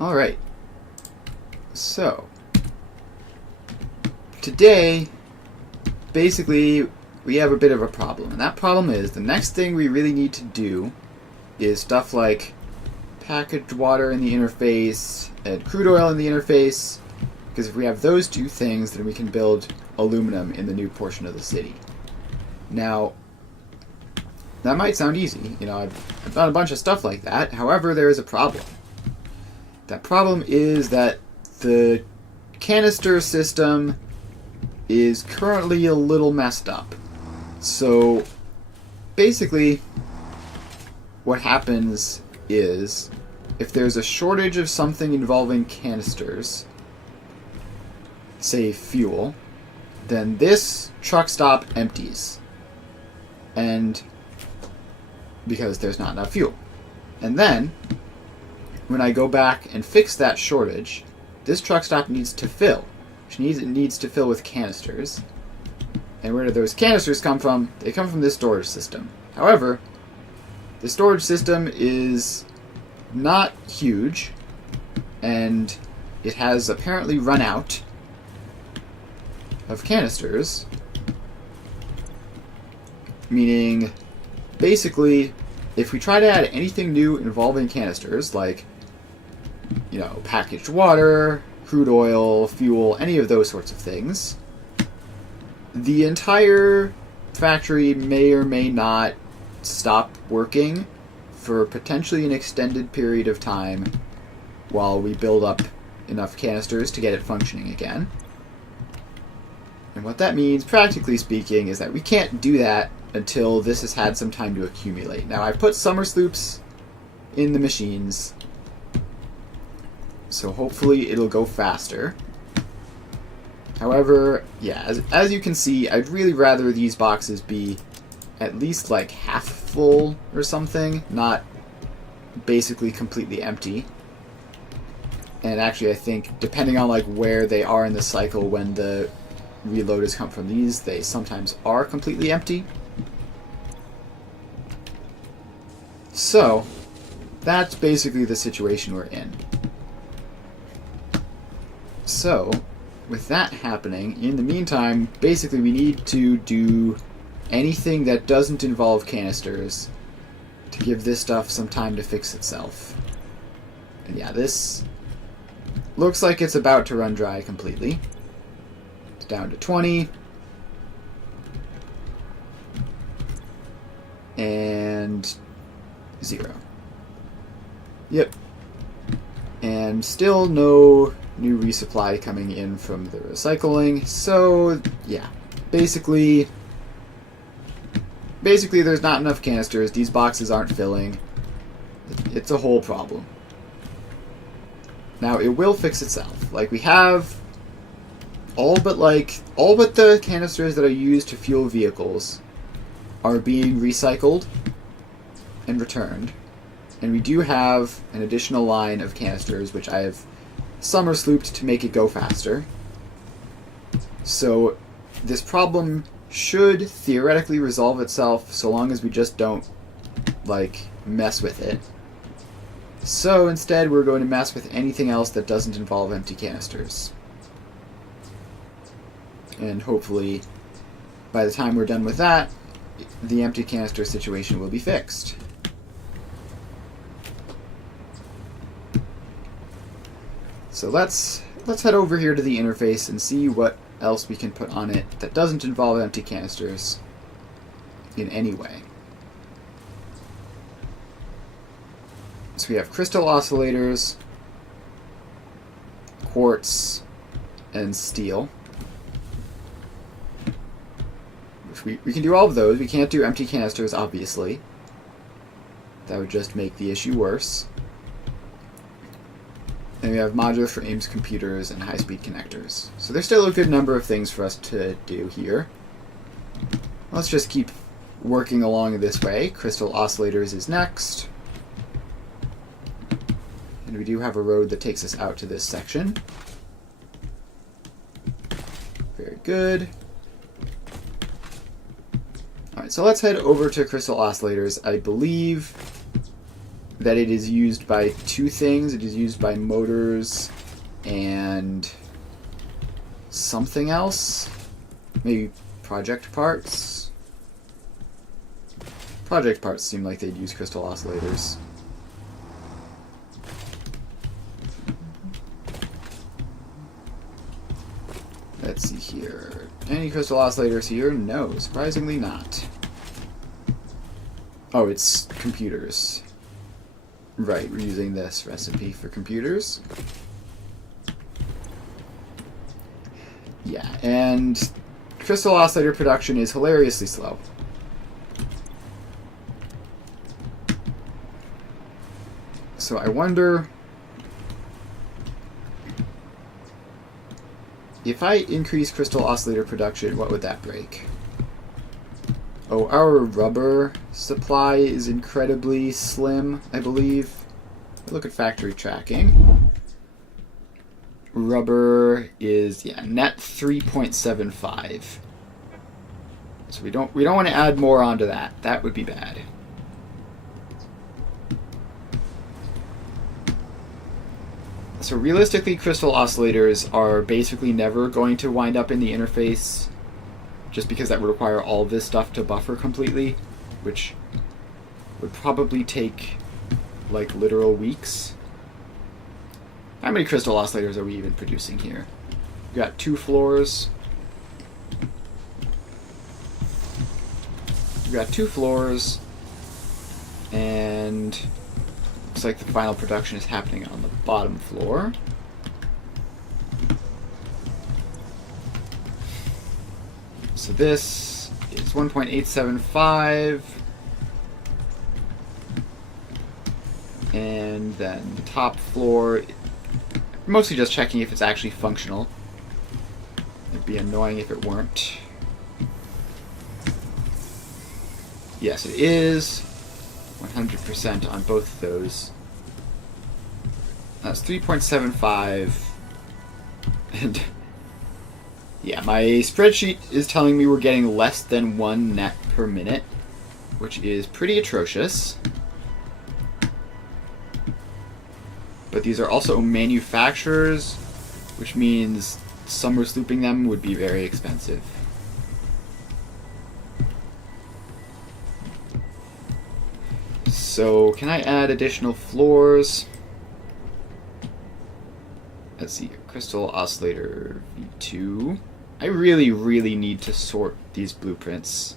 Alright. So, today, basically, we have a bit of a problem. And that problem is, the next thing we really need to do is stuff like packaged water in the interface and crude oil in the interface. Because if we have those two things, then we can build aluminum in the new portion of the city. Now, that might sound easy. You know, I've done a bunch of stuff like that. However, there is a problem. That problem is that the canister system is currently a little messed up. So, basically, what happens is, if there's a shortage of something involving canisters, say fuel, then this truck stop empties. And because there's not enough fuel. And then, when I go back and fix that shortage, this truck stop needs to fill. It needs to fill with canisters. And where do those canisters come from? They come from this storage system. However, the storage system is not huge, and it has apparently run out of canisters. Meaning, basically, if we try to add anything new involving canisters, like, you know, packaged water, crude oil, fuel, any of those sorts of things, the entire factory may or may not stop working for potentially an extended period of time while we build up enough canisters to get it functioning again. And what that means, practically speaking, is that we can't do that until this has had some time to accumulate. Now, I've put summer sloops in the machines, so hopefully it'll go faster. However, yeah, as you can see, I'd really rather these boxes be at least like half full or something, not basically completely empty. And actually, I think, depending on like where they are in the cycle when the reloaders come from these, they sometimes are completely empty. So, that's basically the situation we're in. So, with that happening, in the meantime, basically we need to do anything that doesn't involve canisters to give this stuff some time to fix itself. And yeah, this looks like it's about to run dry completely. It's down to 20. And 0. Yep. And still no new resupply coming in from the recycling. So, yeah. Basically there's not enough canisters. These boxes aren't filling. It's a whole problem. Now, it will fix itself. Like, we have all but the canisters that are used to fuel vehicles are being recycled and returned. And we do have an additional line of canisters, which I have summer slooped to make it go faster. So this problem should theoretically resolve itself so long as we just don't, like, mess with it. So instead we're going to mess with anything else that doesn't involve empty canisters. And hopefully, by the time we're done with that, the empty canister situation will be fixed. So let's head over here to the interface and see what else we can put on it that doesn't involve empty canisters in any way. So we have crystal oscillators, quartz, and steel. Which we can do all of those. We can't do empty canisters, obviously. That would just make the issue worse. And we have modular frames, computers, and high-speed connectors. So there's still a good number of things for us to do here. Let's just keep working along this way. Crystal oscillators is next. And we do have a road that takes us out to this section. Very good. Alright, so let's head over to crystal oscillators. I believe that it is used by two things. It is used by motors and something else. Maybe project parts. Project parts seem like they'd use crystal oscillators. Let's see here. Any crystal oscillators here? No, surprisingly not. Oh, it's computers. Right, we're using this recipe for computers. Yeah, and crystal oscillator production is hilariously slow. So I wonder if I increase crystal oscillator production, what would that break? Oh, our rubber supply is incredibly slim, I believe. Look at factory tracking. Rubber is, yeah, net 3.75. So we don't want to add more onto that. That would be bad. So realistically, crystal oscillators are basically never going to wind up in the interface, just because that would require all of this stuff to buffer completely, which would probably take like literal weeks. How many crystal oscillators are we even producing here? We've got 2 floors. We've got 2 floors, and looks like the final production is happening on the bottom floor. So this is 1.875, and then the top floor, mostly just checking if it's actually functional. It'd be annoying if it weren't. Yes, it is 100% on both of those. That's 3.75, and yeah, my spreadsheet is telling me we're getting less than 1 net per minute, which is pretty atrocious. But these are also manufacturers, which means summer slooping them would be very expensive. So, can I add additional floors? Let's see, crystal oscillator V2. I really need to sort these blueprints.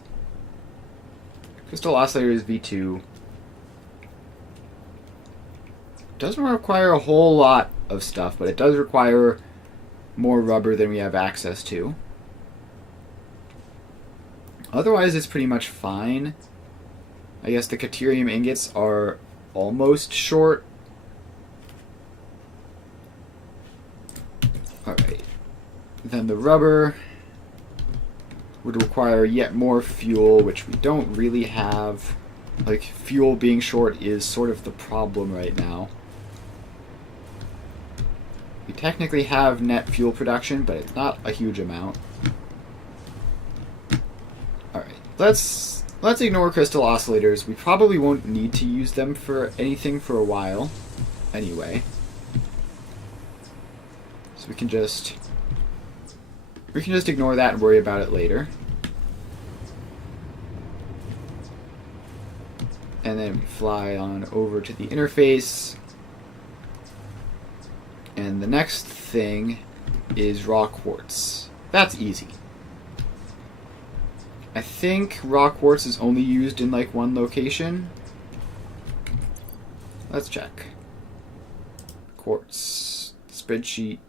Crystal oscillators V2 doesn't require a whole lot of stuff, but it does require more rubber than we have access to. Otherwise, it's pretty much fine. I guess the caterium ingots are almost short. Alright. Then the rubber would require yet more fuel, which we don't really have. Like, fuel being short is sort of the problem right now. We technically have net fuel production, but it's not a huge amount. Alright, let's ignore crystal oscillators. We probably won't need to use them for anything for a while, anyway. So we can just ignore that and worry about it later. And then we fly on over to the interface. And the next thing is raw quartz. That's easy. I think raw quartz is only used in like one location. Let's check. Quartz spreadsheet.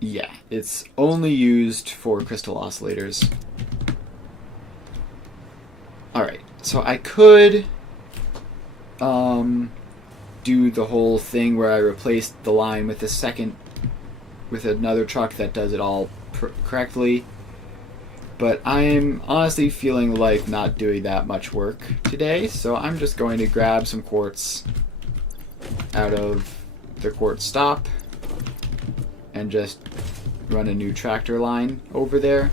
Yeah, it's only used for crystal oscillators. Alright, so I could do the whole thing where I replaced the line with with another truck that does it all correctly, but I'm honestly feeling like not doing that much work today, so I'm just going to grab some quartz out of the quartz stop and just run a new tractor line over there.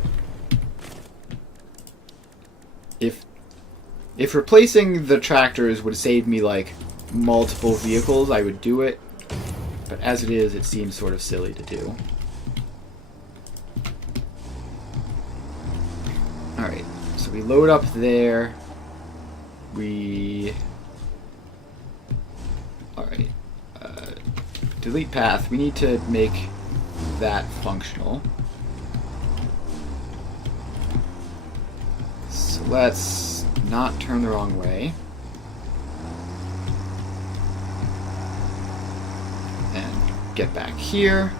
If replacing the tractors would save me, like, multiple vehicles, I would do it. But as it is, it seems sort of silly to do. Alright, so we load up there. Alright. Delete path. We need to make that functional. So let's not turn the wrong way. And get back here.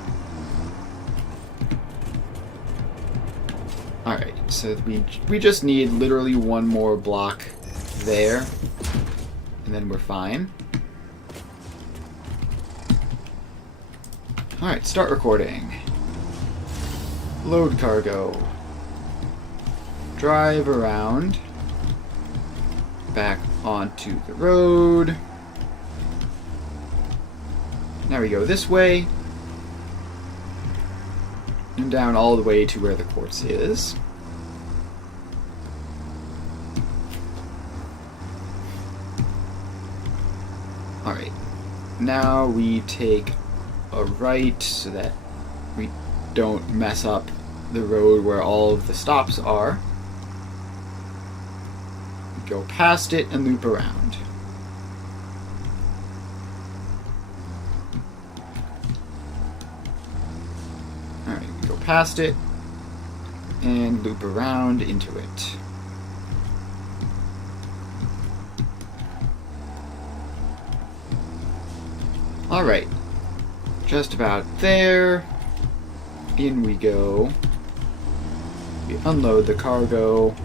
Alright, so we just need literally one more block there, and then we're fine. Alright, start recording. Load cargo. Drive around. Back onto the road. Now we go this way. And down all the way to where the quartz is. Alright. Now we take a right so that we don't mess up the road where all of the stops are. Go past it and loop around. Alright, we go past it and loop around into it. Alright. Just about there. In we go. We unload the cargo.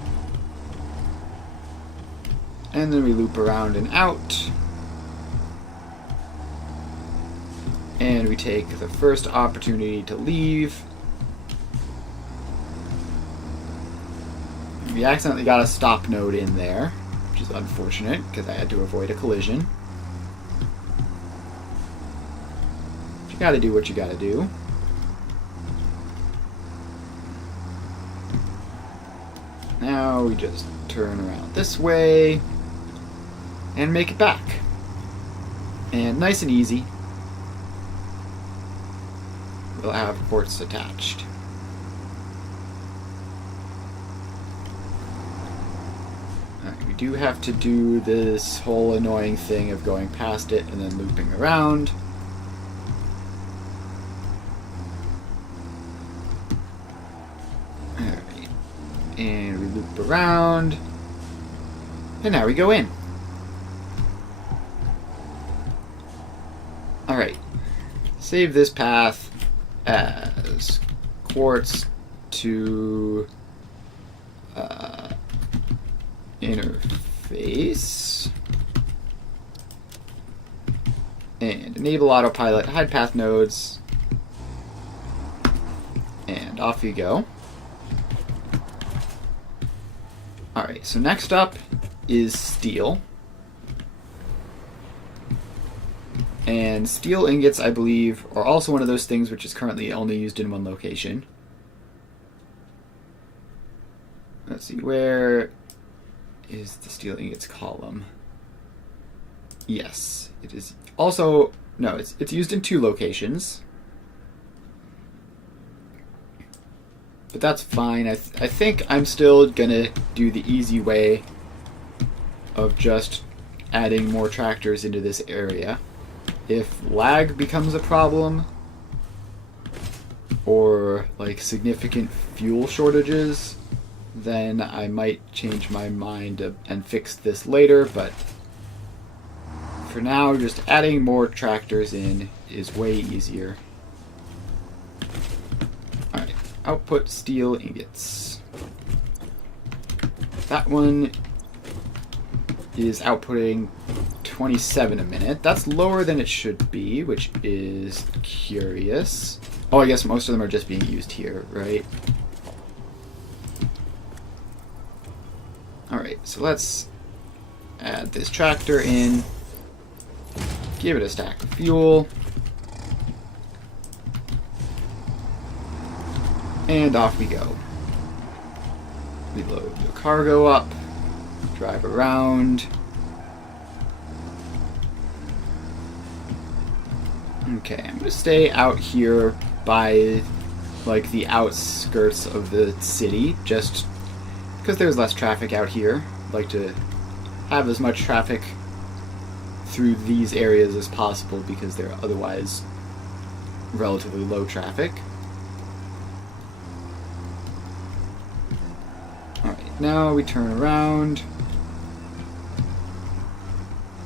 And then we loop around and out. And we take the first opportunity to leave. We accidentally got a stop node in there, which is unfortunate because I had to avoid a collision. You gotta do what you gotta do. Now we just turn around this way and make it back. And nice and easy. We'll have ports attached. Alright, we do have to do this whole annoying thing of going past it and then looping around. And we loop around. And now we go in. Alright. Save this path as quartz to interface. And enable autopilot, hide path nodes. And off you go. Alright, so next up is steel. And steel ingots, I believe, are also one of those things which is currently only used in one location. Let's see, where is the steel ingots column? Yes, it is also... No, it's used in 2 locations. But that's fine. I think I'm still gonna do the easy way of just adding more tractors into this area. If lag becomes a problem, or like significant fuel shortages, then I might change my mind and fix this later, but for now, just adding more tractors in is way easier. Alright. Output steel ingots. That one is outputting 27 a minute. That's lower than it should be, which is curious. Oh, I guess most of them are just being used here, right? Alright, so let's add this tractor in. Give it a stack of fuel. And off we go. We load the cargo up. Drive around. Okay, I'm gonna stay out here by like the outskirts of the city, just because there's less traffic out here. I'd like to have as much traffic through these areas as possible because they're otherwise relatively low traffic. Alright, now we turn around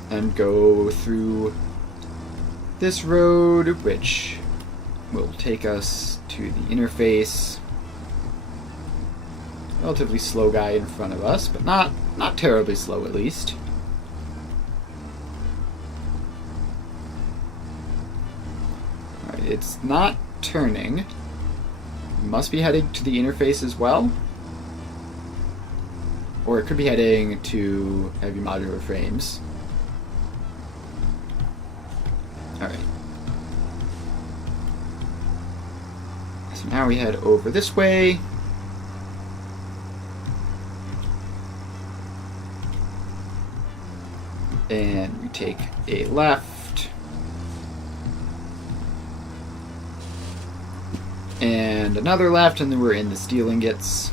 and go through this road, which will take us to the interface. Relatively slow guy in front of us, but not terribly slow at least. Alright, it's not turning. Must be heading to the interface as well. Or it could be heading to heavy modular frames. Alright. So now we head over this way. And we take a left. And another left, and then we're in the steel ingots.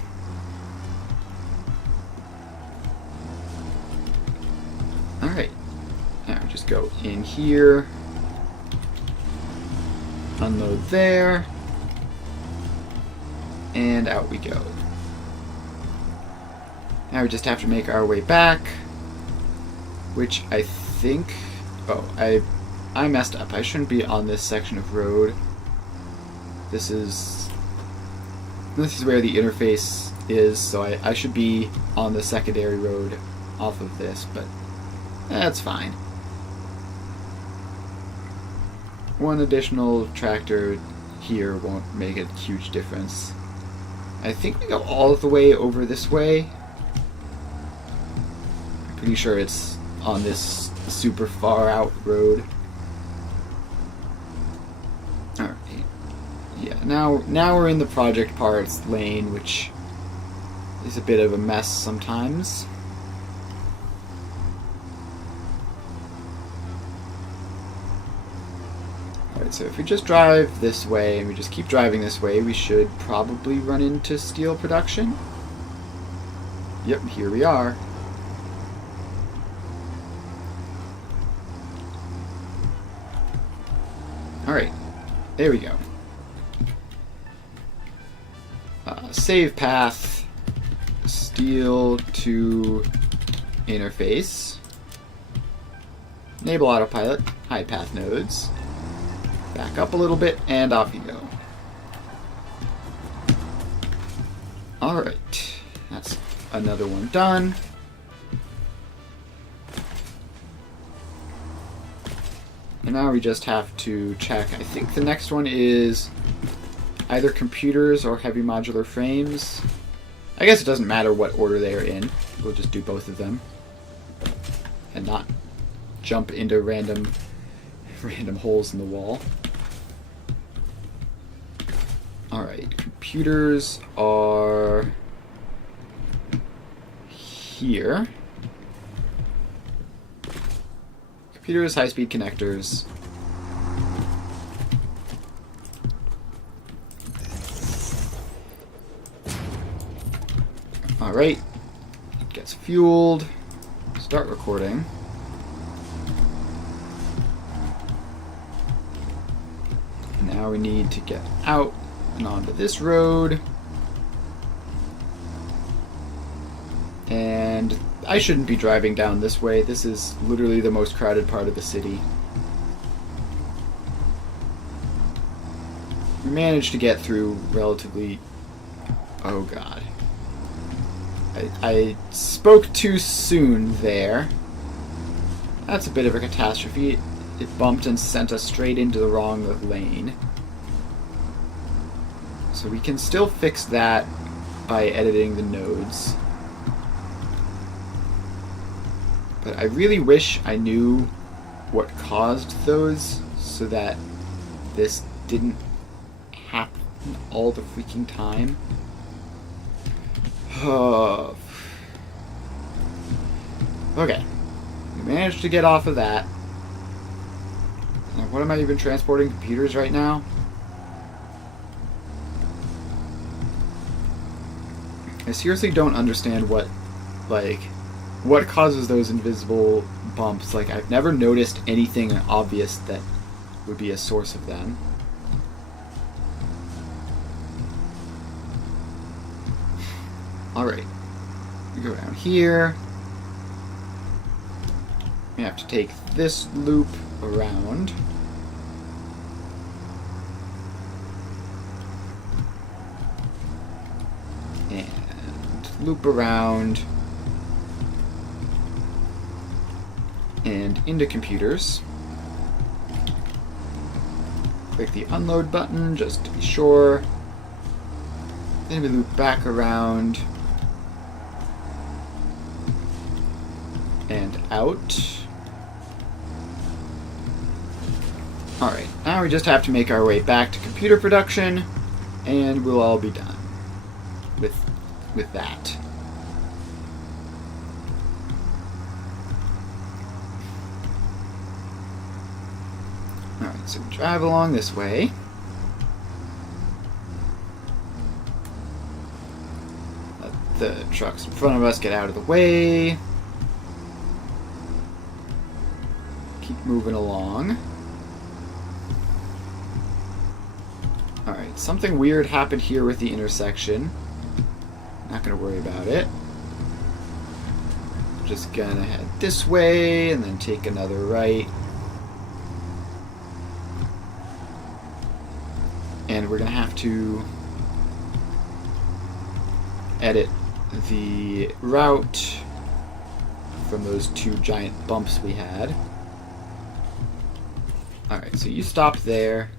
Alright. Now we just go in here. Unload there. And out we go. Now we just have to make our way back. Which I think... Oh, I messed up. I shouldn't be on this section of road. This is where the interface is, so I should be on the secondary road off of this, but that's fine. One additional tractor here won't make a huge difference. I think we go all the way over this way. I'm pretty sure it's on this super far out road. Alright. Yeah, now we're in the project parts lane, which is a bit of a mess sometimes. Alright, so if we just drive this way and we just keep driving this way, we should probably run into steel production. Yep, here we are. Alright, there we go. Save path, steel to interface, enable autopilot, hide path nodes, back up a little bit, and off you go. Alright, that's another one done. And now we just have to check. I think the next one is either computers or heavy modular frames. I guess it doesn't matter what order they are in. We'll just do both of them. And not jump into random holes in the wall. Alright, computers are here. Computers, high-speed connectors. Alright. It gets fueled. Start recording. And now we need to get out and onto this road. And I shouldn't be driving down this way. This is literally the most crowded part of the city. We managed to get through relatively... Oh god. I spoke too soon there. That's a bit of a catastrophe. It bumped and sent us straight into the wrong lane. So we can still fix that by editing the nodes. But I really wish I knew what caused those so that this didn't happen all the freaking time. Okay. We managed to get off of that. What am I even transporting? Computers right now? I seriously don't understand what causes those invisible bumps. Like, I've never noticed anything obvious that would be a source of them. Alright. We go down here. We have to take this loop around. And loop around. And into computers. Click the unload button just to be sure. Then we loop back around. And out. Alright, now we just have to make our way back to computer production, and we'll all be done with that. Alright, so we drive along this way. Let the trucks in front of us get out of the way. Keep moving along. Alright, something weird happened here with the intersection. Not gonna worry about it. Just gonna head this way and then take another right. And we're gonna have to edit the route from those two giant bumps we had. Alright, so you stop there.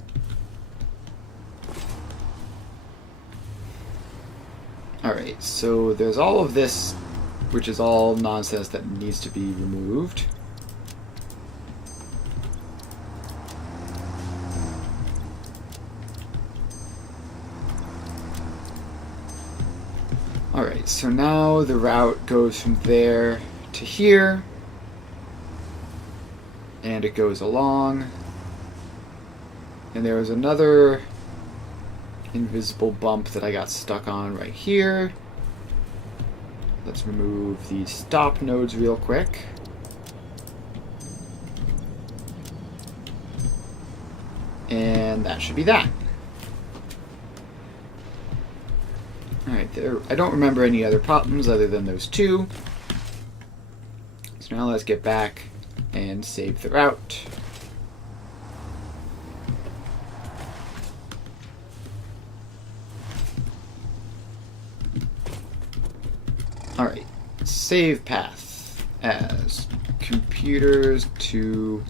Alright, so there's all of this, which is all nonsense that needs to be removed. Alright, so now the route goes from there to here. And it goes along. And there was another invisible bump that I got stuck on right here. Let's remove these stop nodes real quick. And that should be that. Alright, I don't remember any other problems other than those two. So now let's get back and save the route. Alright, save path as computers to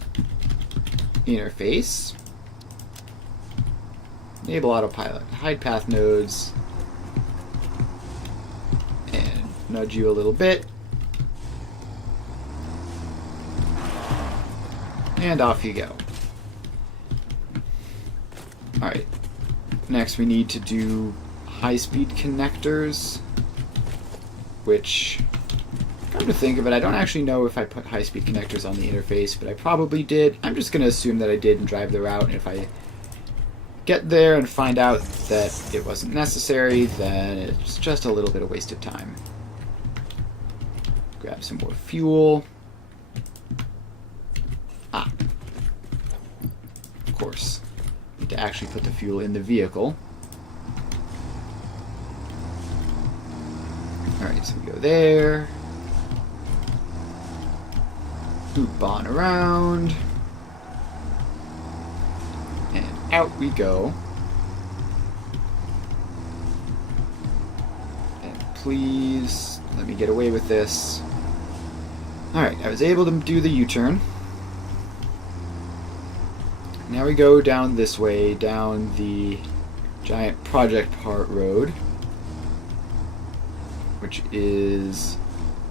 interface. Enable autopilot. Hide path nodes. And nudge you a little bit. And off you go. Alright, next we need to do high-speed connectors. Which, come to think of it, I don't actually know if I put high-speed connectors on the interface, but I probably did. I'm just going to assume that I did and drive the route, and if I get there and find out that it wasn't necessary, then it's just a little bit of wasted time. Grab some more fuel. Ah. Of course. Need to actually put the fuel in the vehicle. Alright, so we go there. Loop on around. And out we go. And please, let me get away with this. Alright, I was able to do the U-turn. Now we go down this way, down the giant Project Part road. Which is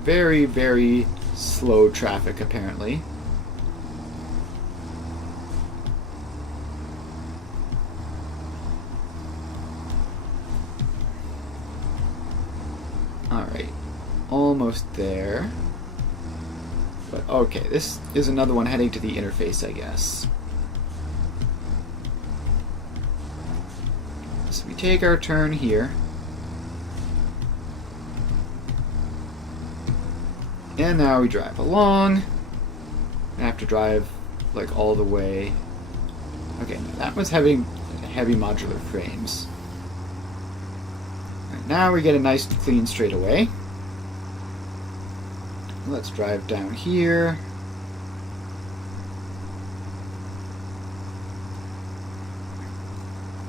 very, very slow traffic, apparently. Alright, almost there. But okay, this is another one heading to the interface, I guess. So we take our turn here. And now we drive along. I have to drive like all the way. Okay, that was having heavy modular frames. Right, now we get a nice clean straightaway. Let's drive down here.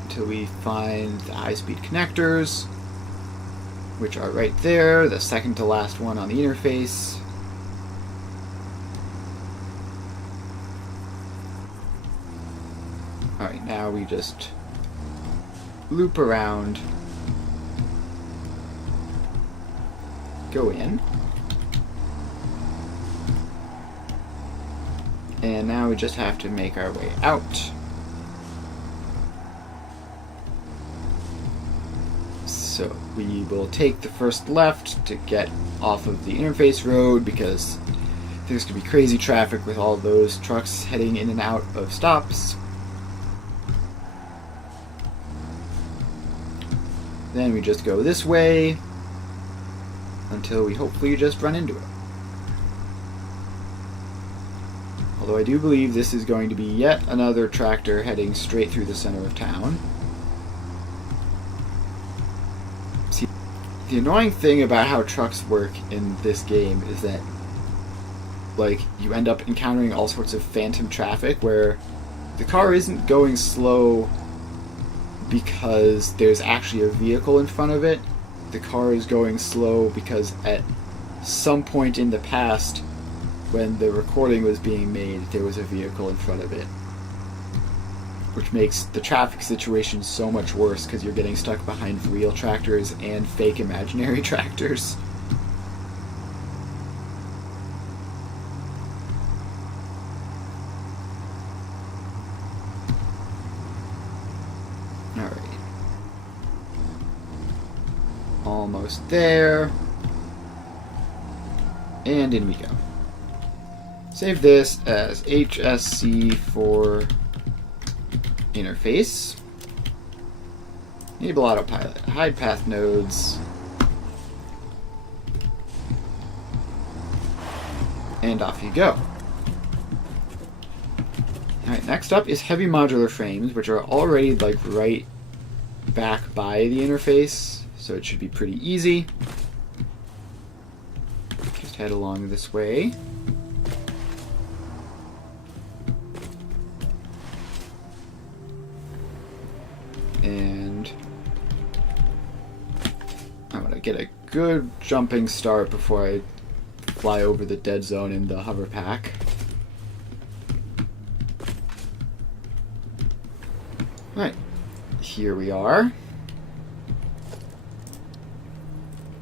Until we find the high-speed connectors, which are right there, the second to last one on the interface. Alright, now we just loop around, go in, and now we just have to make our way out. So we will take the first left to get off of the interface road because there's going to be crazy traffic with all those trucks heading in and out of stops. Then we just go this way until we hopefully just run into it. Although I do believe this is going to be yet another tractor heading straight through the center of town. See, the annoying thing about how trucks work in this game is that, like, you end up encountering all sorts of phantom traffic where the car isn't going slow because there's actually a vehicle in front of it. The car is going slow because at some point in the past, when the recording was being made, there was a vehicle in front of it. Which makes the traffic situation so much worse because you're getting stuck behind real tractors and fake imaginary tractors. Alright. Almost there. And in we go. Save this as HSC for interface. Enable autopilot. Hide path nodes. And off you go. Alright, next up is heavy modular frames, which are already like right back by the interface, so it should be pretty easy. Just head along this way. And I'm going to get a good jumping start before I fly over the dead zone in the hover pack. Right, here we are.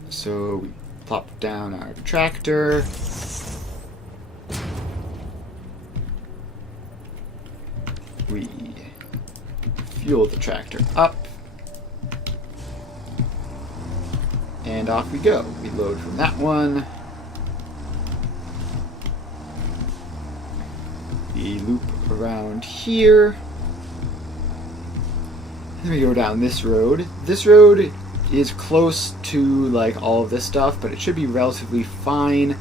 So we plop down our tractor. We fuel the tractor up. And off we go. We load from that one. We loop around here. Then we go down this road. This road is close to like all of this stuff, but it should be relatively fine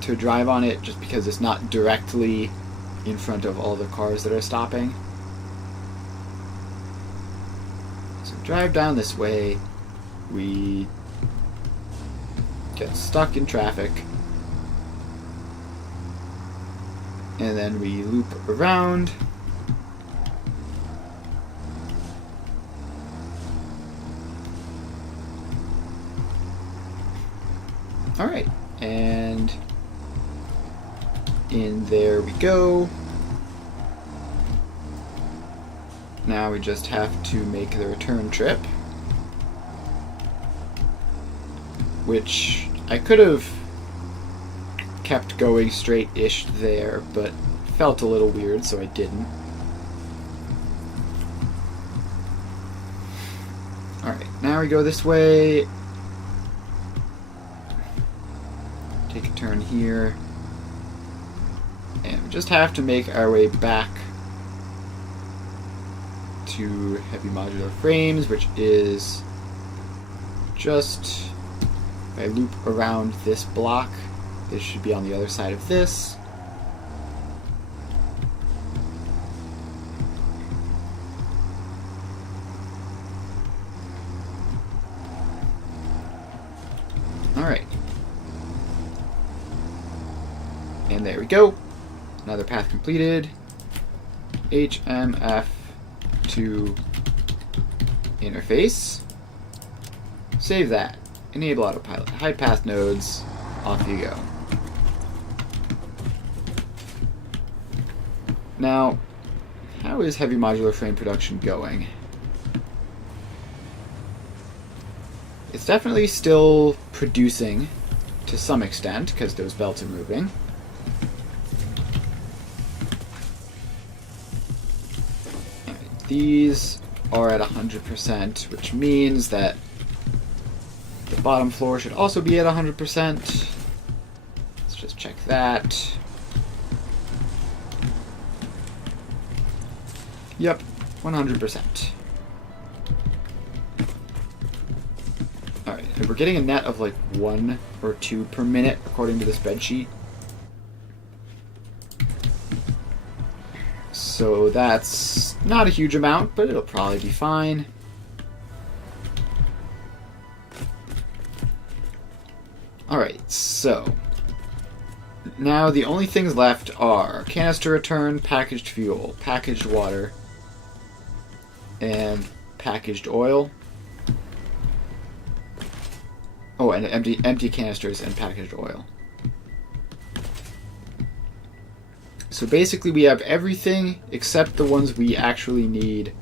to drive on it just because it's not directly in front of all the cars that are stopping. So drive down this way. We get stuck in traffic. And then we loop around. Alright, and in there we go. Now we just have to make the return trip, which I could have kept going straight-ish there, but felt a little weird, so I didn't. Alright, now we go this way. take a turn here. And we just have to make our way back to heavy modular frames, which is just, if I loop around this block, this should be on the other side of this. Alright. And there we go. Another path completed. HMF to interface. Save that. Enable autopilot. Hide path nodes. Off you go. Now, how is heavy modular frame production going? It's definitely still producing to some extent because those belts are moving. These are at 100%, which means that the bottom floor should also be at 100%. Let's just check that. Yep, 100%. Alright, and we're getting a net of like 1 or 2 per minute according to the spreadsheet. So that's not a huge amount, but it'll probably be fine. Alright, so now the only things left are canister return, packaged fuel, packaged water, and packaged oil. Oh, and empty canisters and packaged oil. So basically we have everything except the ones we actually need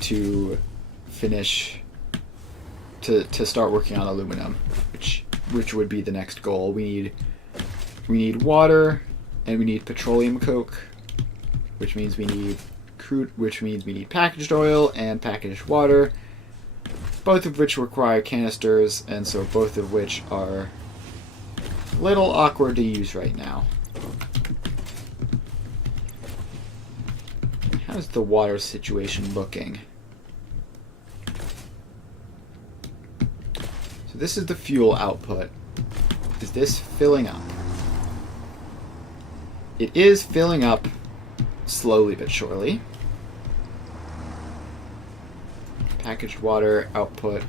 to finish, to start working on aluminum, which would be the next goal. We need water, and we need petroleum coke, which means we need packaged oil and packaged water, both of which require canisters, and so both of which are a little awkward to use right now. How's the water situation looking? So this is the fuel output. Is this filling up? It is filling up slowly but surely. Packaged water output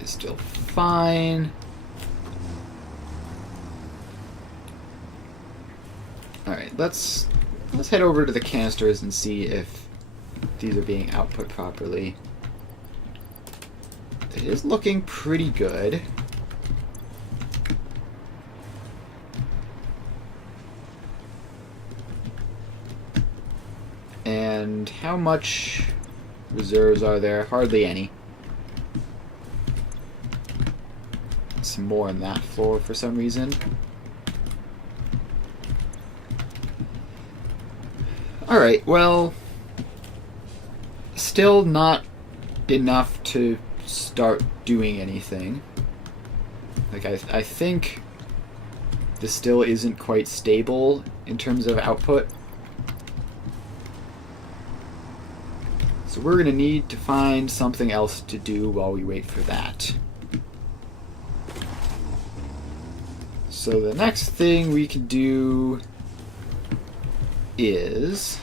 is still fine. Alright, let's head over to the canisters and see if these are being output properly. It is looking pretty good. And how much reserves are there? Hardly any. Some more on that floor for some reason. Alright, well, still not enough to start doing anything. Like, I think this still isn't quite stable in terms of output. So we're going to need to find something else to do while we wait for that. So the next thing we can do is,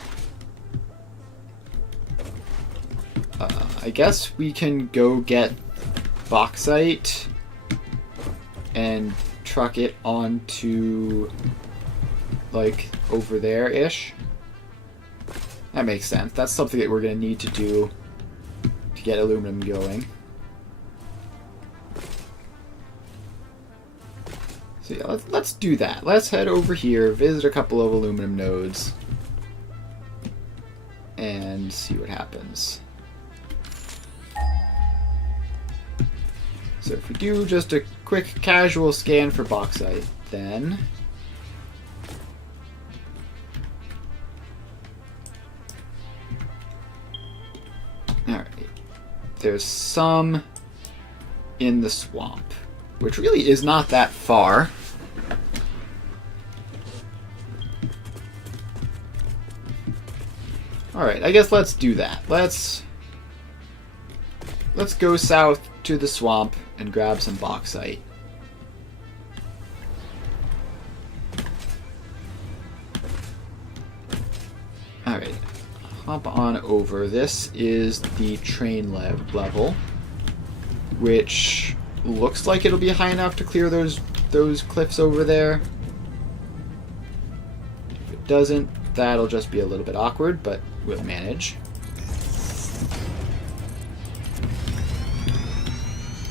I guess we can go get bauxite and truck it onto, like, over there-ish. That makes sense. That's something that we're going to need to do to get aluminum going. So yeah, let's do that. Let's head over here, visit a couple of aluminum nodes, and see what happens. So if we do just a quick casual scan for bauxite, then alright, there's some in the swamp, which really is not that far. Alright, I guess let's do that. Let's go south to the swamp and grab some bauxite. Alright, hop on over. This is the train level, which looks like it'll be high enough to clear those cliffs over there. If it doesn't, that'll just be a little bit awkward, but we'll manage.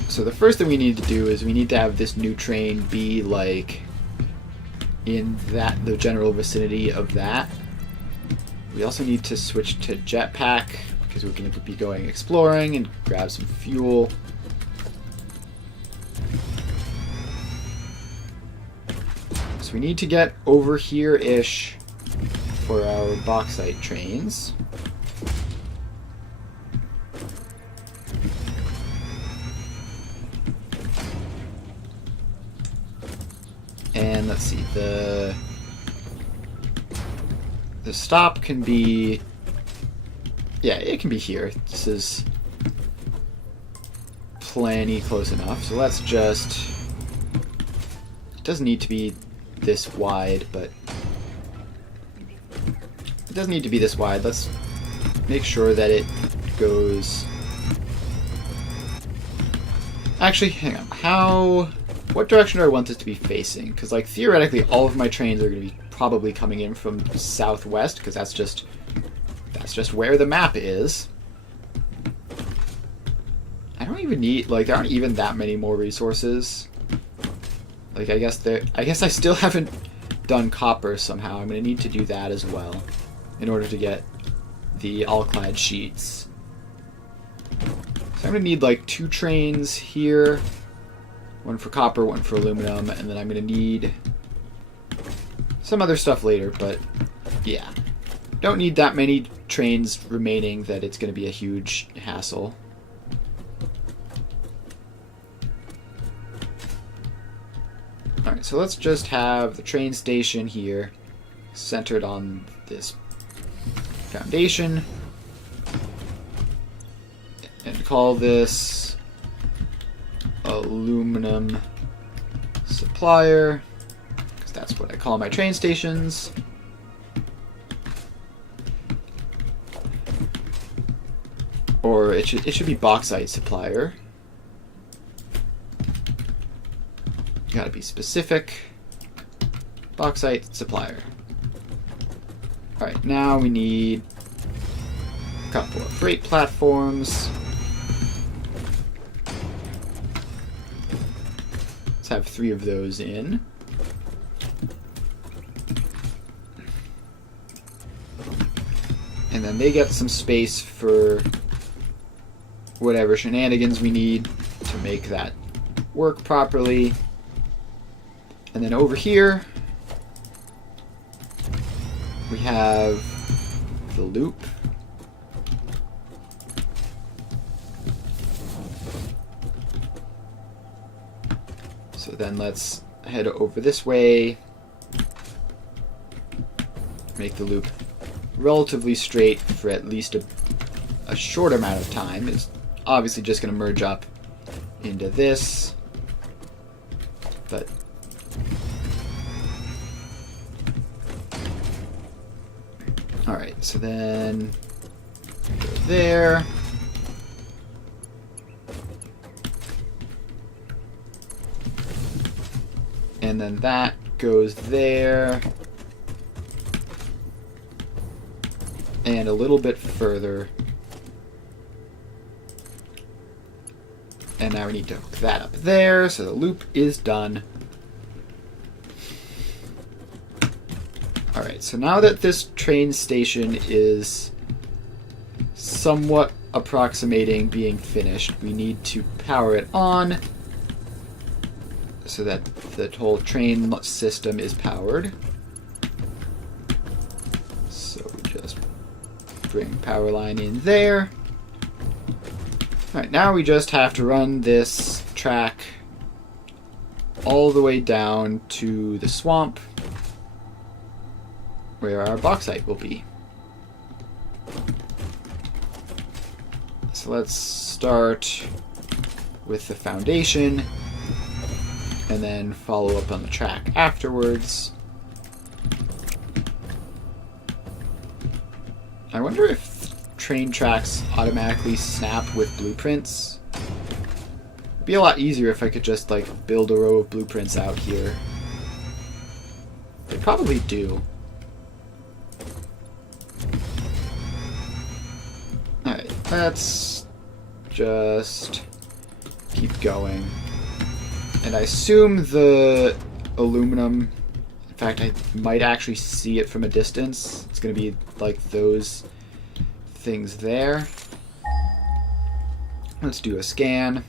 So the first thing we need to do is we need to have this new train be like in the general vicinity of that. We also need to switch to jetpack because we're going to be going exploring and grab some fuel. So we need to get over here-ish for our bauxite trains. And let's see, the stop can be, yeah, it can be here. This is plenty close enough. So let's just, it doesn't need to be this wide, but it doesn't need to be this wide. Let's make sure that it goes, actually, hang on, what direction do I want this to be facing? Because, like, theoretically, all of my trains are going to be probably coming in from southwest, because that's just where the map is. I don't even need, like, there aren't even that many more resources. Like, I guess I still haven't done copper somehow. I'm going to need to do that as well in order to get the all-clad sheets. So I'm going to need, like, 2 trains here. One for copper, one for aluminum, and then I'm going to need some other stuff later, but yeah. Don't need that many trains remaining that it's going to be a huge hassle. Alright, so let's just have the train station here centered on this foundation and call this aluminum supplier, because that's what I call my train stations. Or it should be bauxite supplier. Gotta be specific. Bauxite supplier. Alright, now we need a couple of freight platforms. Let's have 3 of those in. And then they get some space for whatever shenanigans we need to make that work properly. And then over here, we have the loop. So then let's head over this way, make the loop relatively straight for at least a short amount of time. It's obviously just going to merge up into this, but alright, so then go there. And then that goes there. And a little bit further. And now we need to hook that up there, so the loop is done. Alright, so now that this train station is somewhat approximating being finished, we need to power it on so that the whole train system is powered. So we just bring power line in there. Alright, now we just have to run this track all the way down to the swamp where our bauxite will be. so let's start with the foundation and then follow up on the track afterwards. I wonder if train tracks automatically snap with blueprints. It'd be a lot easier if I could just like build a row of blueprints out here. They probably do. Alright, let's just keep going. And I assume the aluminum, in fact I might actually see it from a distance. It's going to be like those things there. Let's do a scan.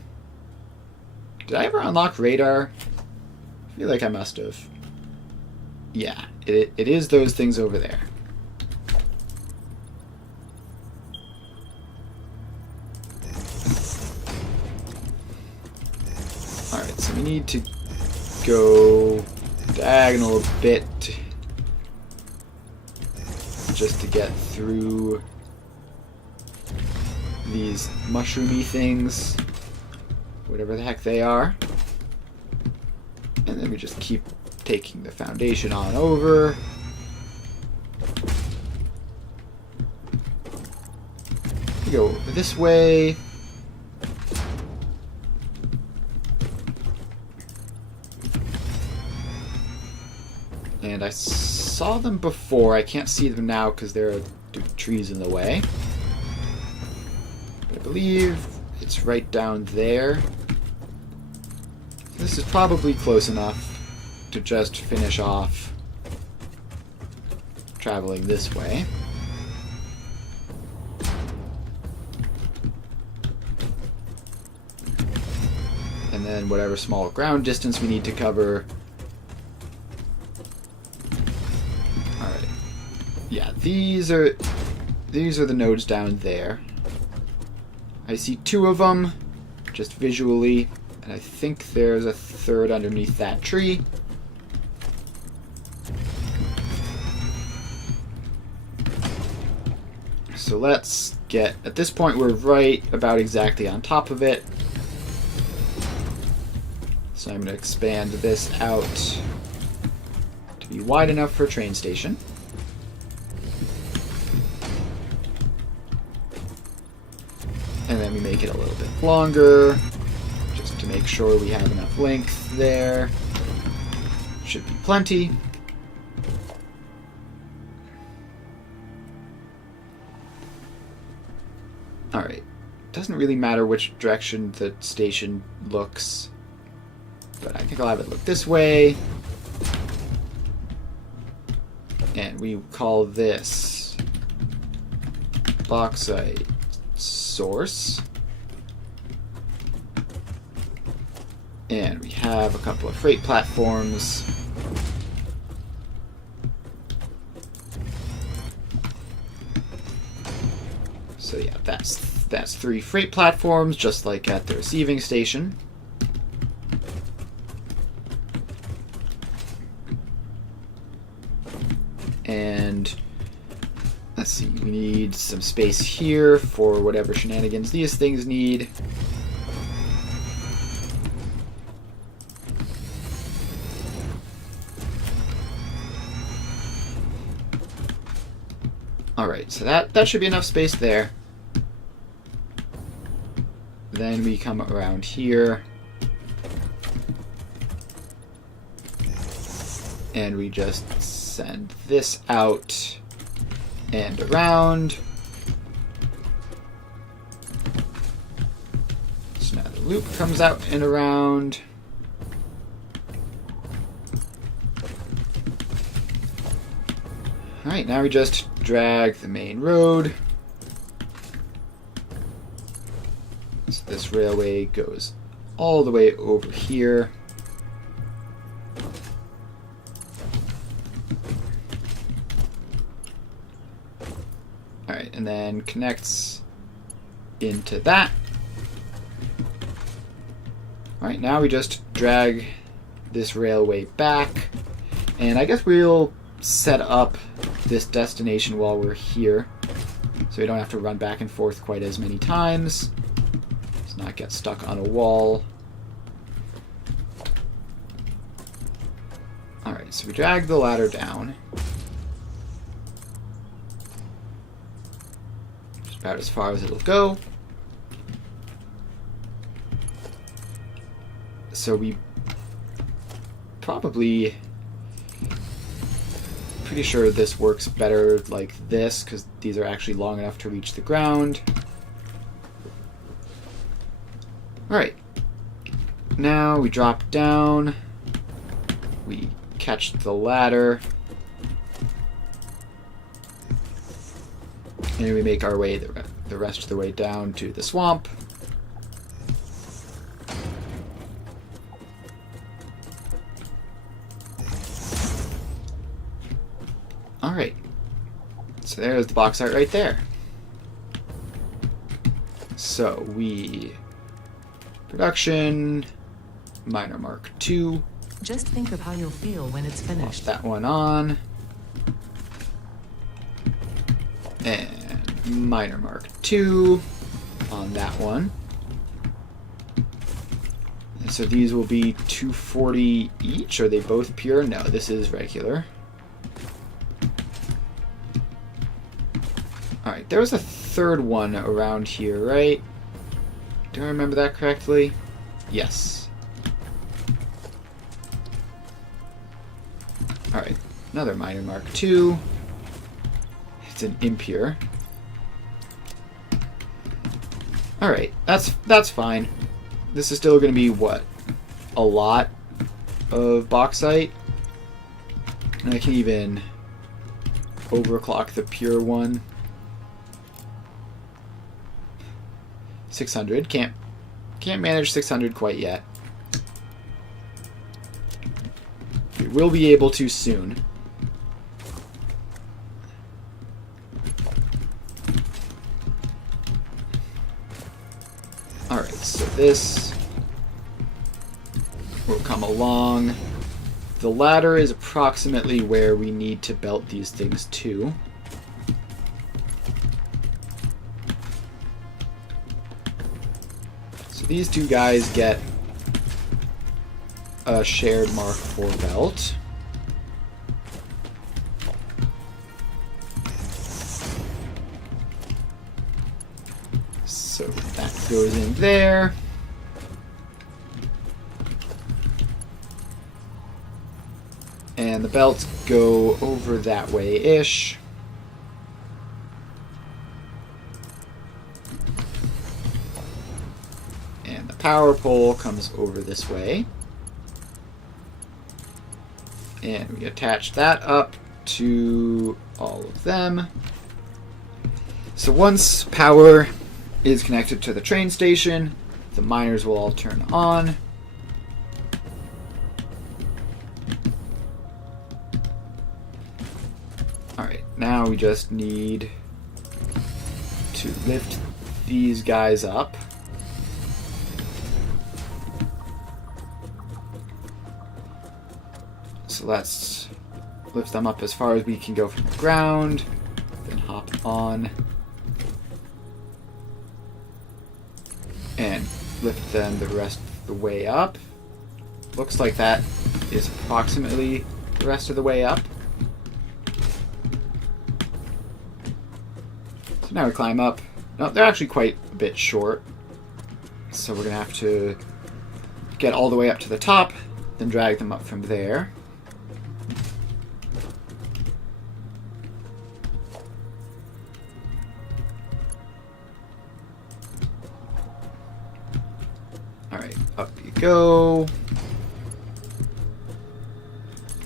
Did I ever unlock radar? I feel like I must have. Yeah, it is those things over there. Alright, so we need to go diagonal a bit just to get through these mushroomy things, whatever the heck they are. And then we just keep taking the foundation on over. We go over this way. And I saw them before. I can't see them now because there are trees in the way. But I believe it's right down there. This is probably close enough to just finish off traveling this way. And then whatever small ground distance we need to cover. Alright. Yeah, these are the nodes down there. I see two of them, just visually, and I think there's a third underneath that tree. So let's get, at this point we're right about exactly on top of it. So I'm going to expand this out to be wide enough for a train station. And then we make it a little bit longer, just to make sure we have enough length there. Should be plenty. Alright, doesn't really matter which direction the station looks, but I think I'll have it look this way. And we call this bauxite source. And we have a couple of freight platforms. So yeah, that's 3 freight platforms, just like at the receiving station. And let's see, we need some space here for whatever shenanigans these things need. Alright, so that should be enough space there. Then we come around here. And we just send this out and around. So now the loop comes out and around. Alright, now we just drag the main road. So this railway goes all the way over here. Alright, and then connects into that. Alright, now we just drag this railway back. And I guess we'll set up this destination while we're here. so we don't have to run back and forth quite as many times. Let's not get stuck on a wall. Alright, so we drag the ladder down. Just about as far as it'll go. So we probably... Pretty sure this works better like this, because these are actually long enough to reach the ground. Alright. Now we drop down. We catch the ladder. And we make our way the rest of the way down to the swamp. Alright, so there's the box art right there. So production, miner mark 2. Just think of how you'll feel when it's finished. Pop that one on. And miner mark 2 on that one. And so these will be 240 each. Are they both pure? No, this is regular. Alright, there was a third one around here, right? Do I remember that correctly? Yes. Alright, another miner mark 2. It's an impure. Alright, that's fine. This is still going to be, what? A lot of bauxite? And I can even overclock the pure one. 600. Can't manage 600 quite yet. We will be able to soon. Alright, so this will come along. The ladder is approximately where we need to belt these things to. These two guys get a shared Mark IV belt. So that goes in there. And the belts go over that way-ish. Power pole comes over this way. And we attach that up to all of them. So once power is connected to the train station, the miners will all turn on. Alright, now we just need to lift these guys up. So let's lift them up as far as we can go from the ground, then hop on and lift them the rest of the way up. Looks like that is approximately the rest of the way up. So now we climb up. No, they're actually quite a bit short, so we're going to have to get all the way up to the top, then drag them up from there. Alright, up you go.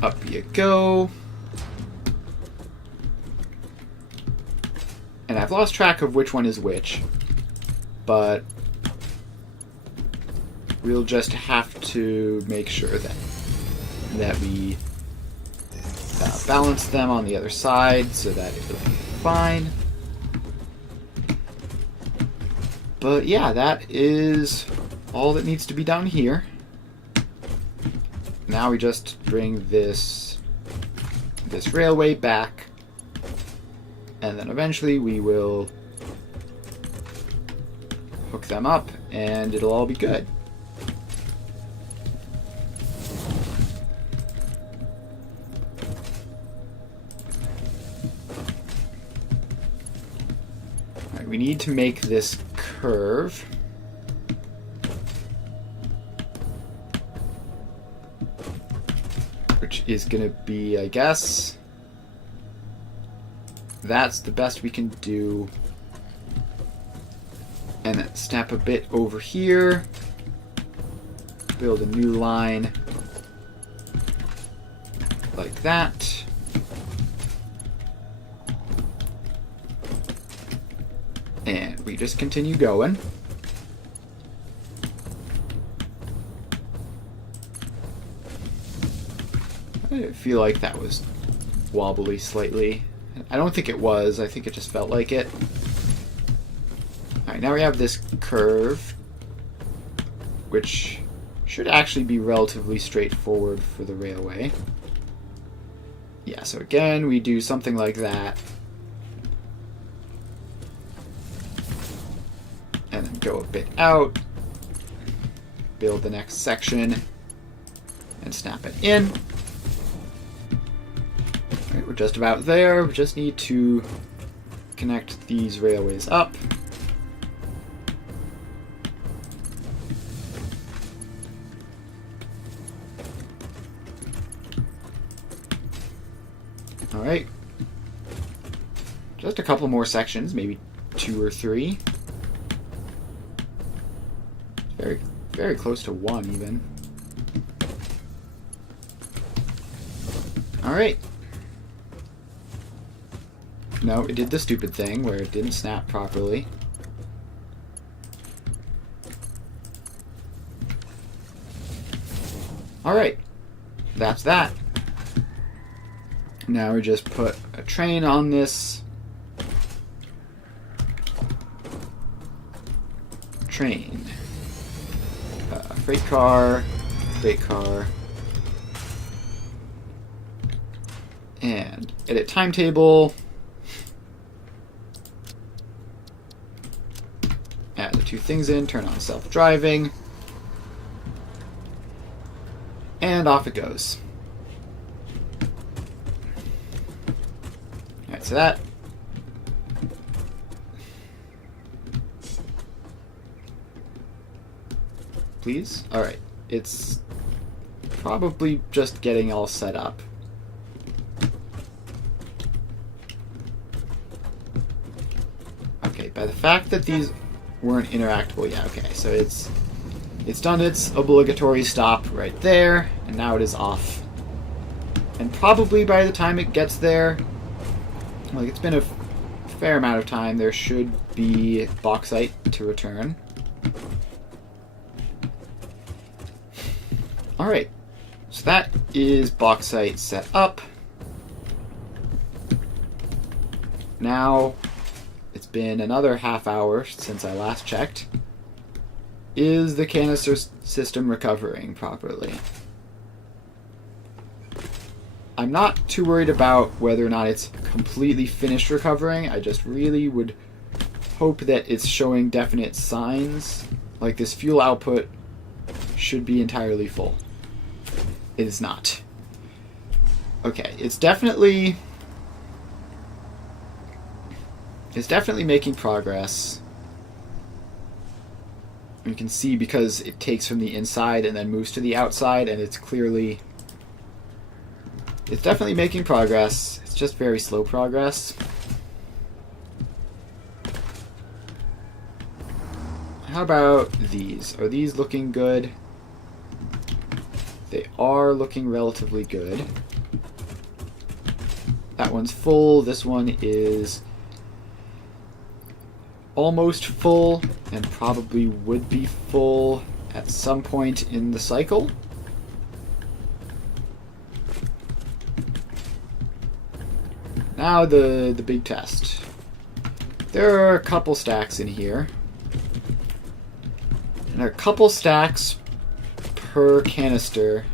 Up you go. And I've lost track of which one is which, but we'll just have to make sure that we balance them on the other side so that it'll be fine. But yeah, that is all that needs to be done here. Now we just bring this railway back, And then eventually we will hook them up and it'll all be good. Alright, we need to make this curve. Which is going to be, I guess, that's the best we can do. And then snap a bit over here. Build a new line like that. And we just continue going. I feel like that was wobbly slightly. I don't think it was. I think it just felt like it. Alright, now we have this curve, which should actually be relatively straightforward for the railway. Yeah, so again, we do something like that. And then go a bit out. Build the next section. And snap it in. We're just about there. We just need to connect these railways up. Alright. Just a couple more sections, maybe 2 or 3. Very, very close to 1 even. Alright. No, it did the stupid thing where it didn't snap properly. Alright. That's that. Now we just put a train on this. Train. Freight car. Freight car. And edit timetable. Add the 2 things in, turn on self-driving. And off it goes. Alright, so that... Please? Alright, it's probably just getting all set up. Okay, by the fact that these weren't interactable, yeah, okay, so it's done its obligatory stop right there, and now it is off. And probably by the time it gets there, like, it's been a fair amount of time, there should be bauxite to return. Alright, so that is bauxite set up. Now, it's been another half hour since I last checked. Is the canister system recovering properly? I'm not too worried about whether or not it's completely finished recovering. I just really would hope that it's showing definite signs. Like, this fuel output should be entirely full. It is not. Okay, it's definitely making progress. You can see because it takes from the inside and then moves to the outside, and it's definitely making progress. It's just very slow progress. How about these? Are these looking good? They are looking relatively good. That one's full. This one is almost full and probably would be full at some point in the cycle. Now the big test. There are a couple stacks in here. And a couple stacks per canister,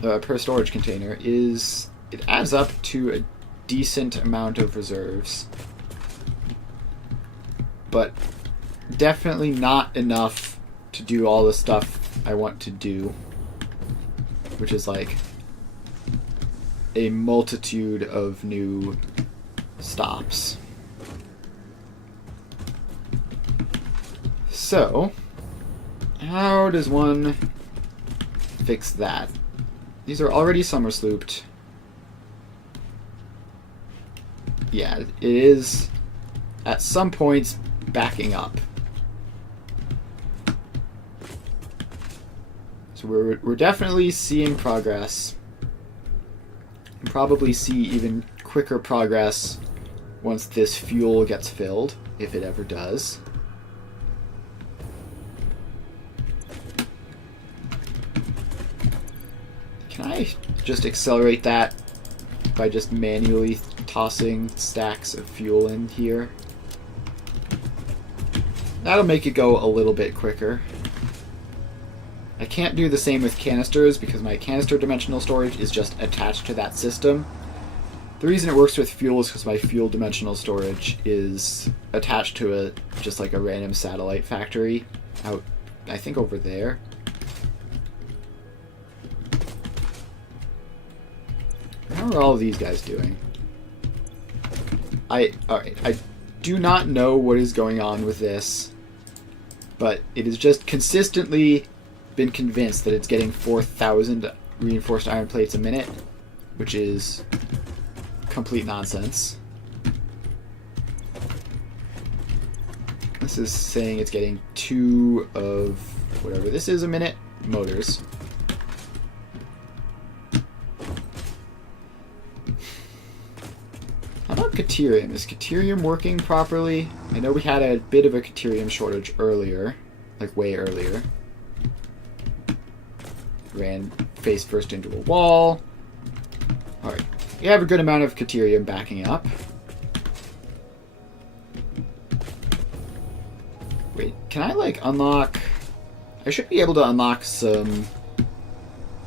per storage container, it adds up to a decent amount of reserves. but definitely not enough to do all the stuff I want to do, which is like a multitude of new stops. So, how does one fix that? These are already summer slooped. Yeah, it is at some points backing up. So we're definitely seeing progress. And probably see even quicker progress once this fuel gets filled, if it ever does. Can I just accelerate that by just manually tossing stacks of fuel in here? That'll make it go a little bit quicker. I can't do the same with canisters because my canister dimensional storage is just attached to that system. The reason it works with fuel is because my fuel dimensional storage is attached to just like a random satellite factory out, I think, over there. How are all of these guys doing? Alright, I do not know what is going on with this, but it has just consistently been convinced that it's getting 4,000 reinforced iron plates a minute, which is complete nonsense. This is saying it's getting 2 of whatever this is a minute motors. How about Caterium? Is Caterium working properly? I know we had a bit of a Caterium shortage earlier, like way earlier. Ran face first into a wall. Alright, we have a good amount of Caterium backing up. Wait, can I like unlock... I should be able to unlock some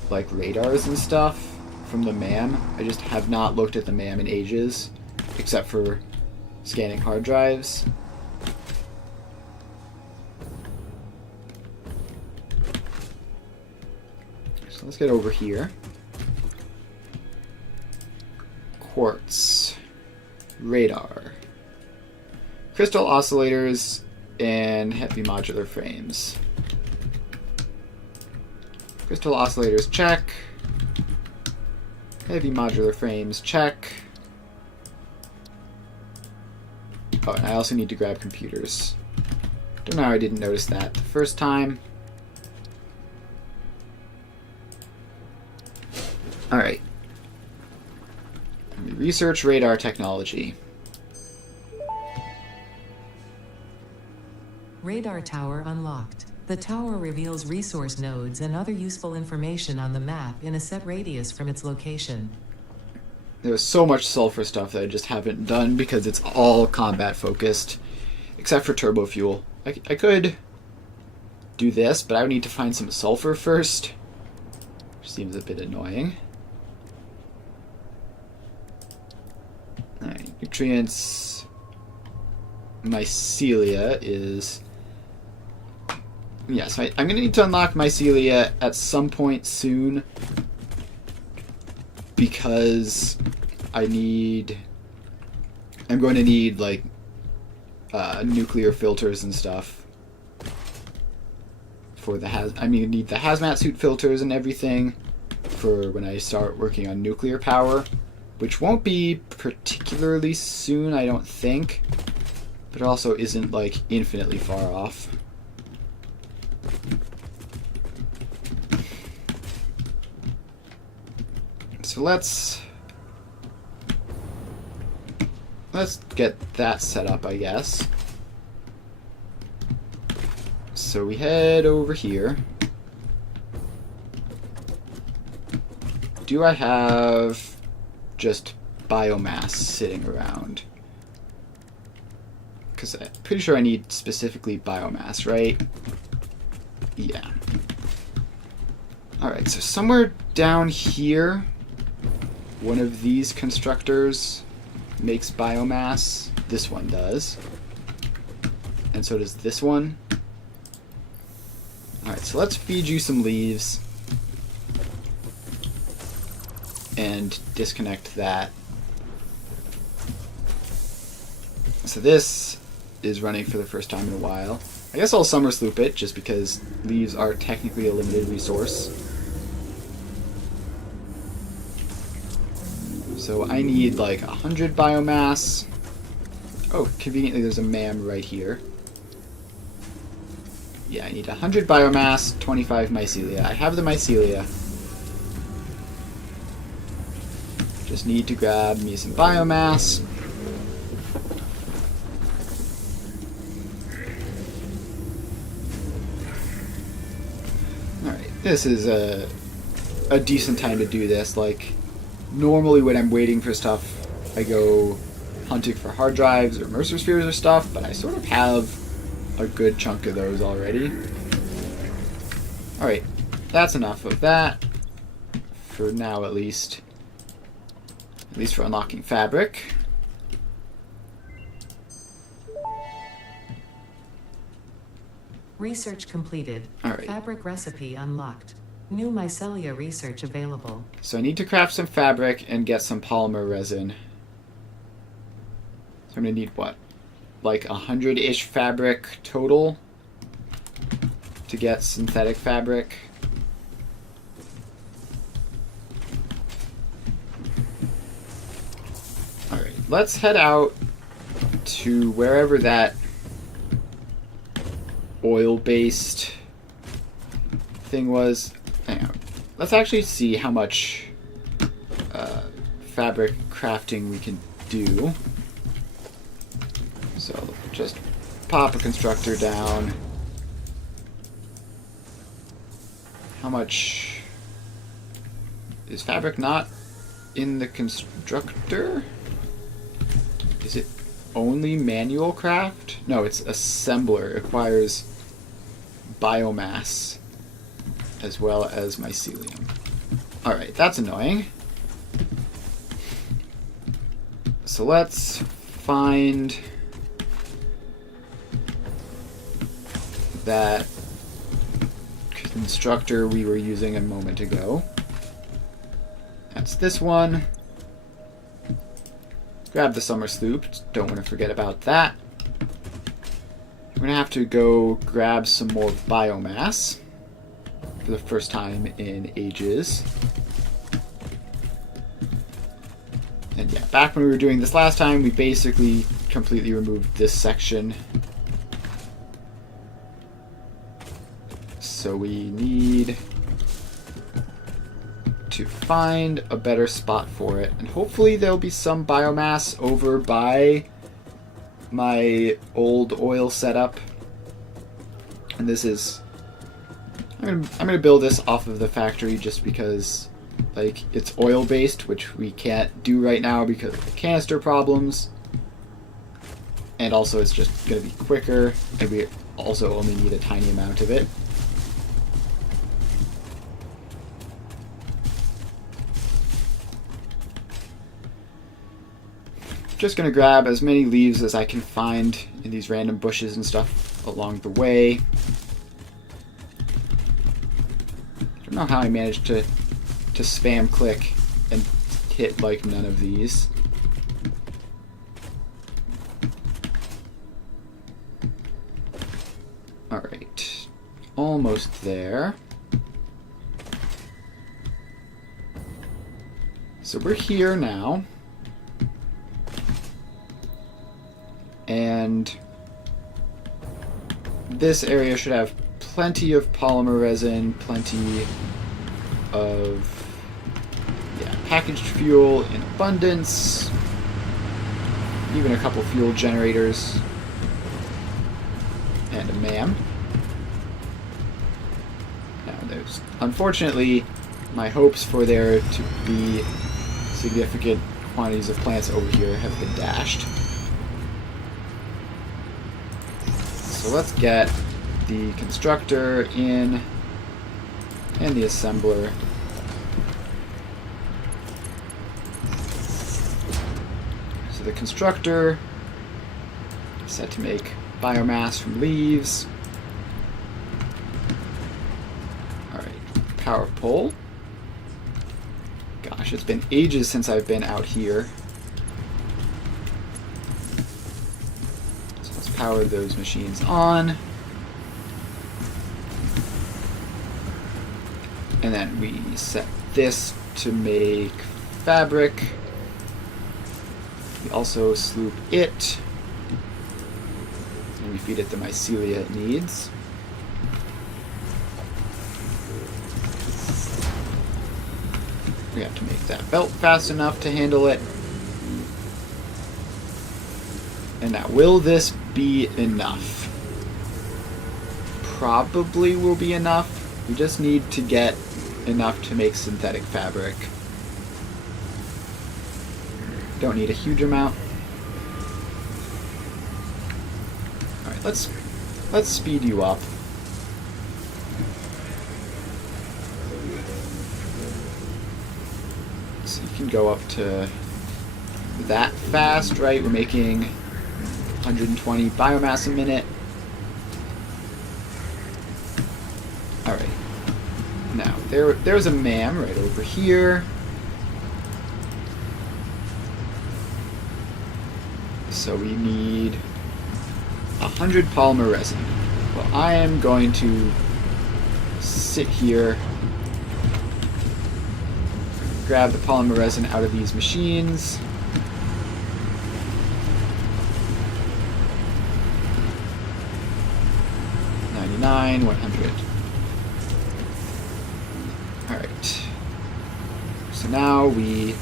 like radars and stuff from the MAM. I just have not looked at the MAM in ages, except for scanning hard drives. So let's get over here. Quartz. Radar. Crystal oscillators and heavy modular frames. Crystal oscillators, check. Heavy modular frames, check. Oh, and I also need to grab computers. Don't know how I didn't notice that the first time. Alright. Research radar technology. Radar tower unlocked. The tower reveals resource nodes and other useful information on the map in a set radius from its location. There was so much sulfur stuff that I just haven't done because it's all combat focused, except for turbo fuel. I could do this, but I would need to find some sulfur first, which seems a bit annoying. Alright, nutrients. Mycelia is... Yes, I'm going to need to unlock mycelia at some point soon, because I'm going to need like nuclear filters and stuff for the need the hazmat suit filters and everything for when I start working on nuclear power, which won't be particularly soon, I don't think, but it also isn't like infinitely far off. So let's get that set up, I guess. So we head over here. Do I have just biomass sitting around? Because I'm pretty sure I need specifically biomass, right? Yeah. Alright, so somewhere down here, one of these constructors makes biomass. This one does. and so does this one. Alright, so let's feed you some leaves and disconnect that. So this is running for the first time in a while. I guess I'll summer sloop it, just because leaves are technically a limited resource. So I need like 100 biomass. Oh, conveniently there's a MAM right here. Yeah, I need 100 biomass, 25 mycelia. I have the mycelia. Just need to grab me some biomass. Alright, this is a decent time to do this. Like, normally when I'm waiting for stuff, I go hunting for hard drives or Mercer spheres or stuff, but I sort of have a good chunk of those already. Alright, that's enough of that. For now, at least. At least for unlocking fabric. Research completed. Alright. Fabric recipe unlocked. New mycelia research available. So I need to craft some fabric and get some polymer resin. So I'm going to need what? Like 100-ish fabric total to get synthetic fabric. Alright, let's head out to wherever that oil-based thing was. Hang on. Let's actually see how much fabric crafting we can do. So just pop a constructor down. How much is fabric not in the constructor? Is it only manual craft? No, it's assembler. It requires biomass as well as mycelium. Alright, that's annoying. So let's find that constructor we were using a moment ago. That's this one. Grab the summer sloop. Don't want to forget about that. We're going to have to go grab some more biomass for the first time in ages. And yeah, back when we were doing this last time, we basically completely removed this section. So we need to find a better spot for it. And hopefully there'll be some biomass over by my old oil setup. And this is... I'm gonna build this off of the factory just because, like, it's oil-based, which we can't do right now because of the canister problems. And also it's just gonna be quicker, and we also only need a tiny amount of it. Just gonna grab as many leaves as I can find in these random bushes and stuff along the way. I don't know how I managed to spam click and hit like none of these. Alright, almost there. So we're here now. And this area should have plenty of polymer resin, plenty of packaged fuel in abundance, even a couple fuel generators, and a MAM. Now there's, unfortunately, my hopes for there to be significant quantities of plants over here have been dashed. So let's get the constructor in and the assembler. So the constructor is set to make biomass from leaves. Alright, power pole. Gosh, it's been ages since I've been out here. So let's power those machines on. And then we set this to make fabric. We also sloop it. And we feed it the mycelia it needs. We have to make that belt fast enough to handle it. And now, will this be enough? Probably will be enough. We just need to get enough to make synthetic fabric. Don't need a huge amount. Alright, let's speed you up. So you can go up to that fast, right? We're making 120 biomass a minute. Alright. Now, there's a MAM right over here. So we need 100 polymer resin. Well, I am going to sit here, grab the polymer resin out of these machines. $99, 100. Alright. So now we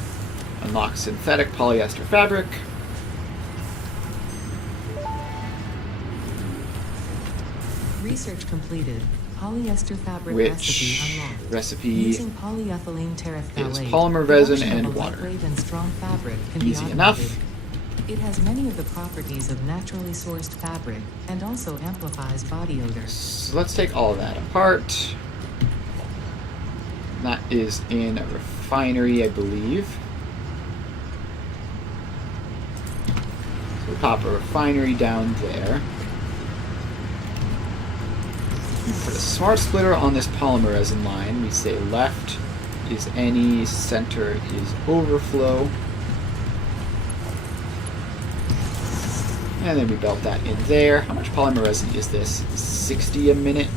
unlock synthetic polyester fabric. Research completed. Polyester fabric Which recipe unlocked. recipe Using polyethylene terephthalate, is polymer resin production of and a water. lightweight and strong fabric can Easy be enough. automated. It has many of the properties of naturally sourced fabric and also amplifies body odor. So let's take all of that apart. That is in a refinery, I believe. So we pop a refinery down there. We put a smart splitter on this polymer resin line. We say left is any, center is overflow. And then we belt that in there. How much polymer resin is this? 60 a minute.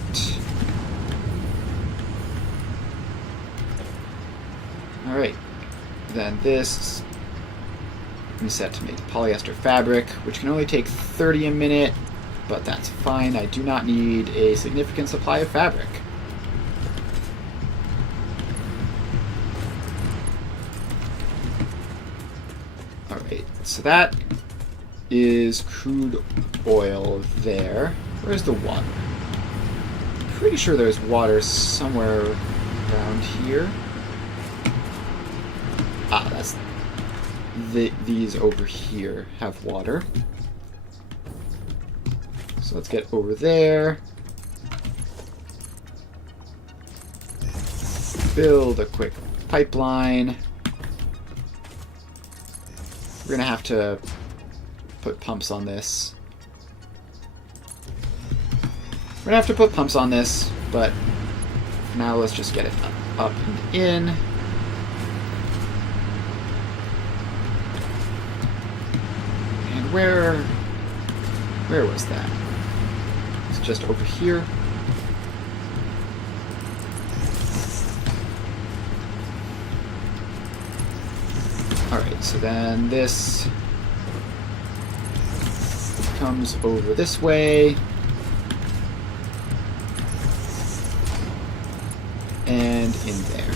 Alright. Then this we set to make polyester fabric, which can only take 30 a minute, but that's fine. I do not need a significant supply of fabric. Alright, so that is crude oil there. Where's the water? Pretty sure there's water somewhere around here. Ah, that's these over here have water. So let's get over there. Build a quick pipeline. We're gonna have to put pumps on this. We're gonna have to put pumps on this, but now let's just get it up and in. And where was that? It's just over here. Alright, so then this comes over this way. And in there.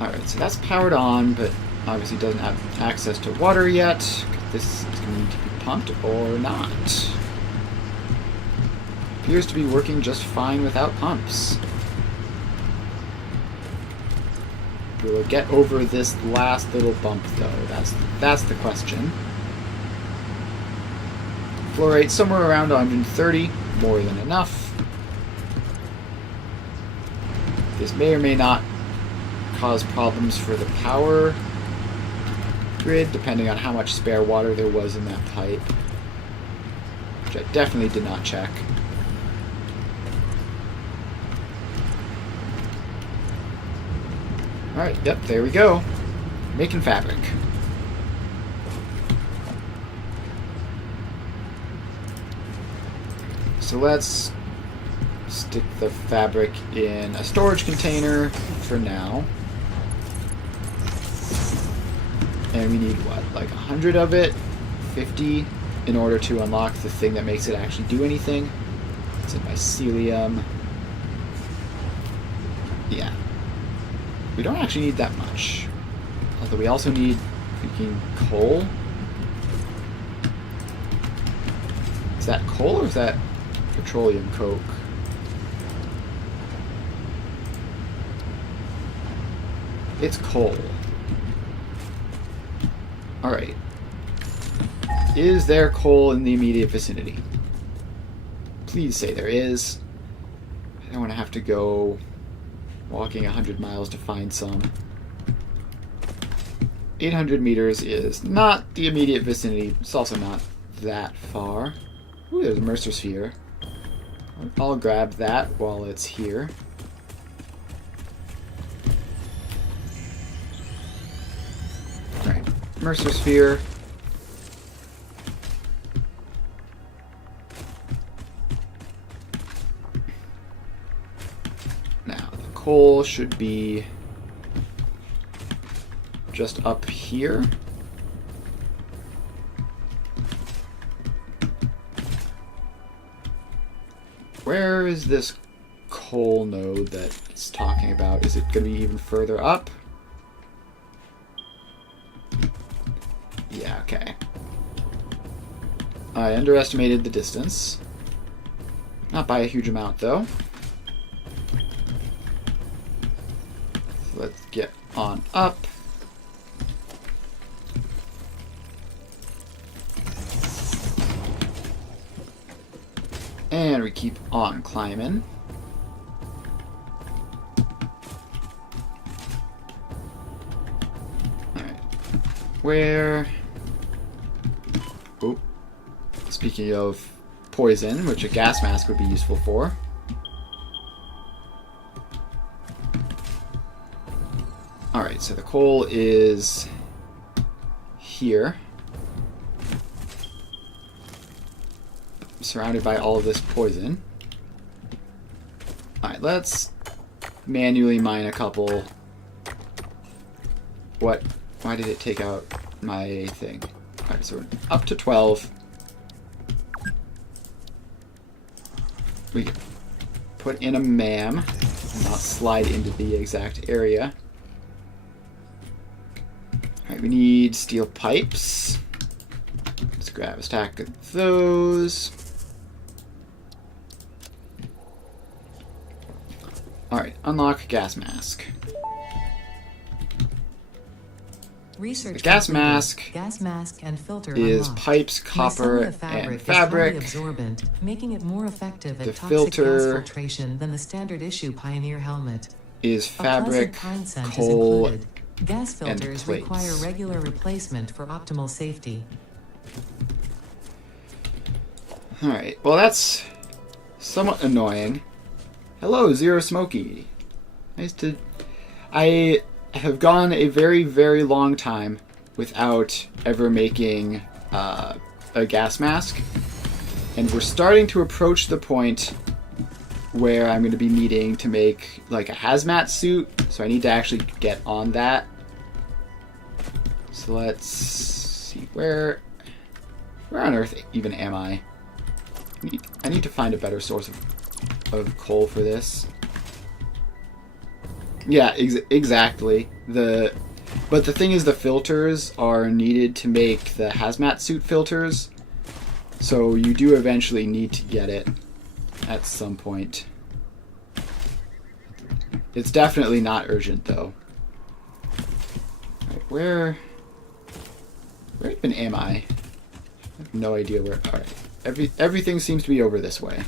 Alright, so that's powered on, but obviously doesn't have access to water yet. This is going to need to be pumped or not. Appears to be working just fine without pumps. Will it get over this last little bump, though? That's the question. Flow rate somewhere around 130, more than enough. This may or may not cause problems for the power. grid, depending on how much spare water there was in that pipe. Which I definitely did not check. Alright, yep, there we go. Making fabric. So let's stick the fabric in a storage container for now. And we need what, like 100 of it? 50 in order to unlock the thing that makes it actually do anything. It's in mycelium. Yeah. We don't actually need that much. Although we also need freaking coal. Is that coal or is that petroleum coke? It's coal. Alright. Is there coal in the immediate vicinity? Please say there is. I don't want to have to go walking 100 miles to find some. 800 meters is not the immediate vicinity. It's also not that far. Ooh, there's a Mercer sphere. I'll grab that while it's here. Alright, Mercer sphere. Now, the coal should be just up here. Where is this coal node that it's talking about? Is it going to be even further up? Yeah, okay. I underestimated the distance. Not by a huge amount, though. So let's get on up. And we keep on climbing. Alright. Where... Oh. Speaking of poison, which a gas mask would be useful for. Alright, so the coal is here. Surrounded by all of this poison. Alright, let's manually mine a couple. What? Why did it take out my thing? Alright, so we're up to 12. We can put in a MAM and not slide into the exact area. Alright, we need steel pipes. Let's grab a stack of those. Alright, unlock gas mask. Research the gas completed. mask, Gas mask and filter is unlocked. pipes, copper, and fabric. Is highly absorbent, making it more effective at The toxic filter gas filtration than the standard issue Pioneer helmet. Is fabric, A pleasant pine scent coal, is included. Gas filters plates. require regular replacement for optimal safety. Alright, well that's somewhat annoying. Hello, Zero Smoky. Nice to... I have gone a very, very long time without ever making a gas mask. And we're starting to approach the point where I'm going to be needing to make like a hazmat suit. So I need to actually get on that. So let's see, where on earth even am I? I need to find a better source of coal for this. Yeah, exactly. But the thing is, the filters are needed to make the hazmat suit filters, so you do eventually need to get it at some point. It's definitely not urgent, though. Right, where even am I? I have no idea where. All right, everything seems to be over this way.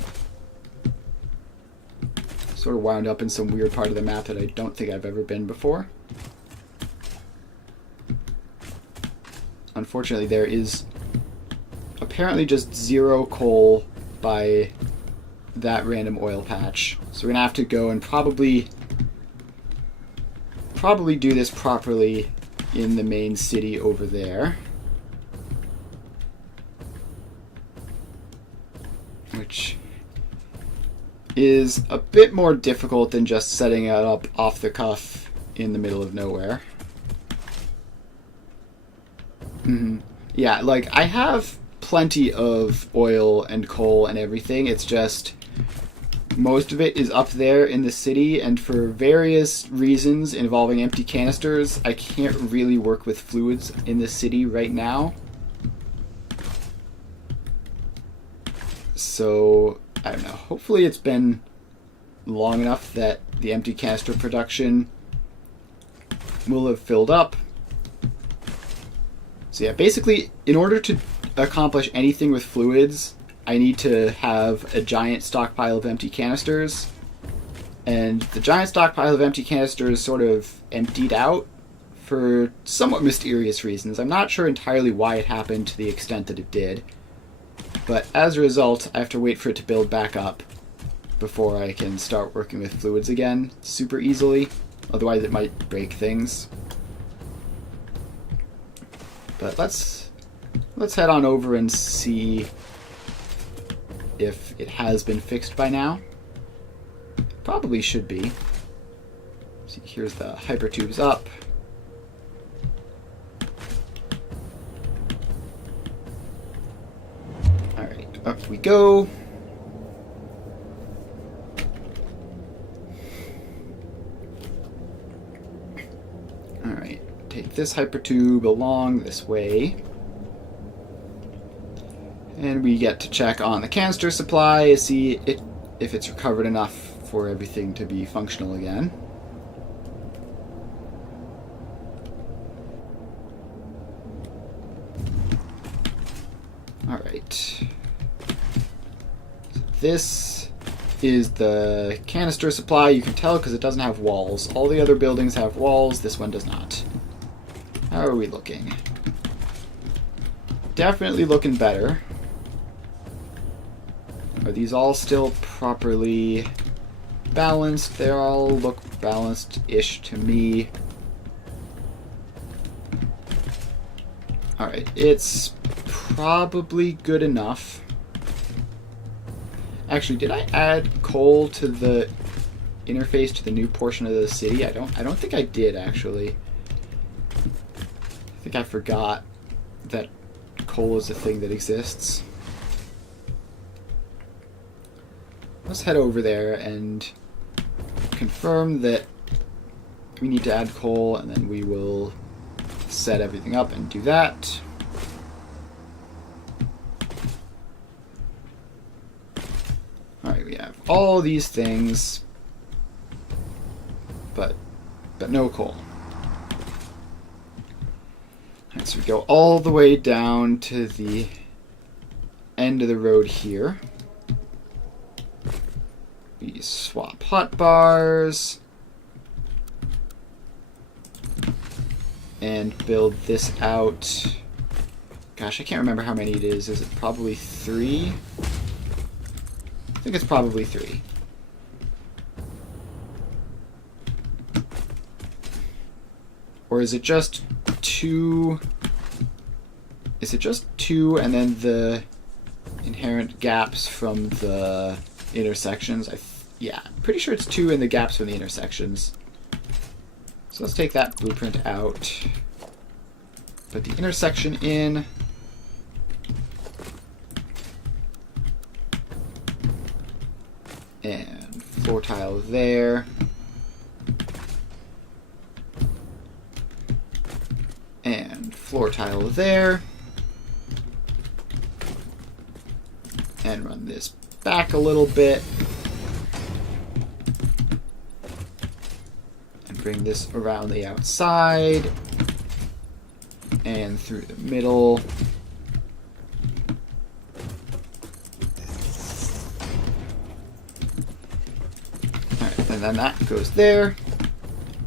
Sort of wound up in some weird part of the map that I don't think I've ever been before. unfortunately there is apparently just 0 coal by that random oil patch. So we're gonna have to go and probably do this properly in the main city over there. Which is a bit more difficult than just setting it up off the cuff in the middle of nowhere. Yeah, like, I have plenty of oil and coal and everything. It's just most of it is up there in the city, and for various reasons involving empty canisters, I can't really work with fluids in the city right now. So, I don't know. Hopefully it's been long enough that the empty canister production will have filled up. So yeah, basically, in order to accomplish anything with fluids, I need to have a giant stockpile of empty canisters. And the giant stockpile of empty canisters sort of emptied out for somewhat mysterious reasons. I'm not sure entirely why it happened to the extent that it did. But as a result, I have to wait for it to build back up before I can start working with fluids again super easily. Otherwise it might break things. But let's head on over and see if it has been fixed by now. Probably should be. See, here's the hypertubes up. Alright, up we go. Alright, take this hypertube along this way. And we get to check on the canister supply, see if it's recovered enough for everything to be functional again. Alright. So this is the canister supply. You can tell because it doesn't have walls. All the other buildings have walls, this one does not. How are we looking? Definitely looking better. Are these all still properly balanced? They all look balanced-ish to me. Alright, it's probably good enough. Actually, did I add coal to the interface to the new portion of the city? I don't think I did, actually. I think I forgot that coal is a thing that exists. Let's head over there and confirm that we need to add coal, and then we will set everything up and do that. Alright, we have all these things, but no coal. Alright, so we go all the way down to the end of the road here. We swap hotbars and build this out. Gosh, I can't remember how many it is. Is it probably 3? I think it's probably 3. Or is it just 2? Is it just 2 and then the inherent gaps from the intersections? Yeah, I'm pretty sure it's 2 in the gaps from the intersections. So let's take that blueprint out. Put the intersection in. And floor tile there. And floor tile there. And run this back a little bit. Bring this around the outside and through the middle. Alright, and then that goes there.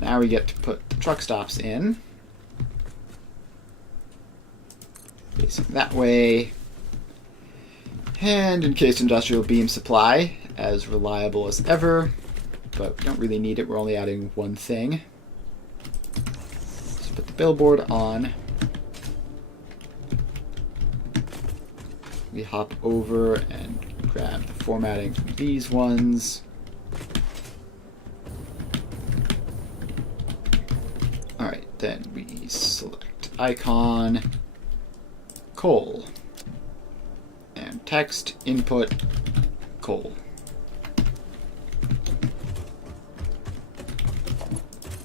Now we get to put the truck stops in. facing that way. And encased industrial beam supply, as reliable as ever, but we don't really need it. We're only adding one thing. Let's put the billboard on. We hop over and grab the formatting from these ones. Alright, then we select icon, coal, and text, input, coal.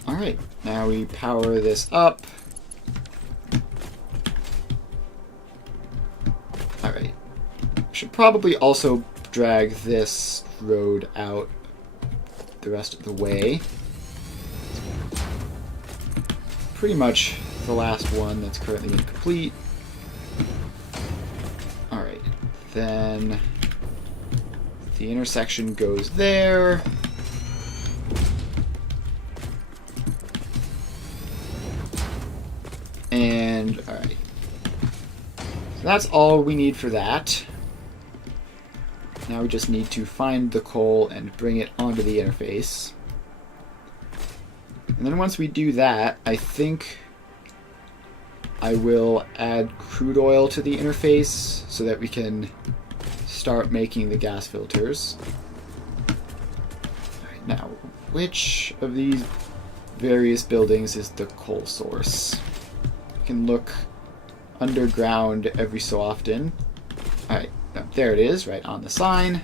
Alright, now we power this up. Alright. Should probably also drag this road out the rest of the way. Pretty much the last one that's currently incomplete. Alright, then the intersection goes there. And, alright. So that's all we need for that. Now we just need to find the coal and bring it onto the interface. And then once we do that, I think I will add crude oil to the interface so that we can start making the gas filters. Alright, now, which of these various buildings is the coal source? We can look underground every so often. Alright, there it is, right on the sign.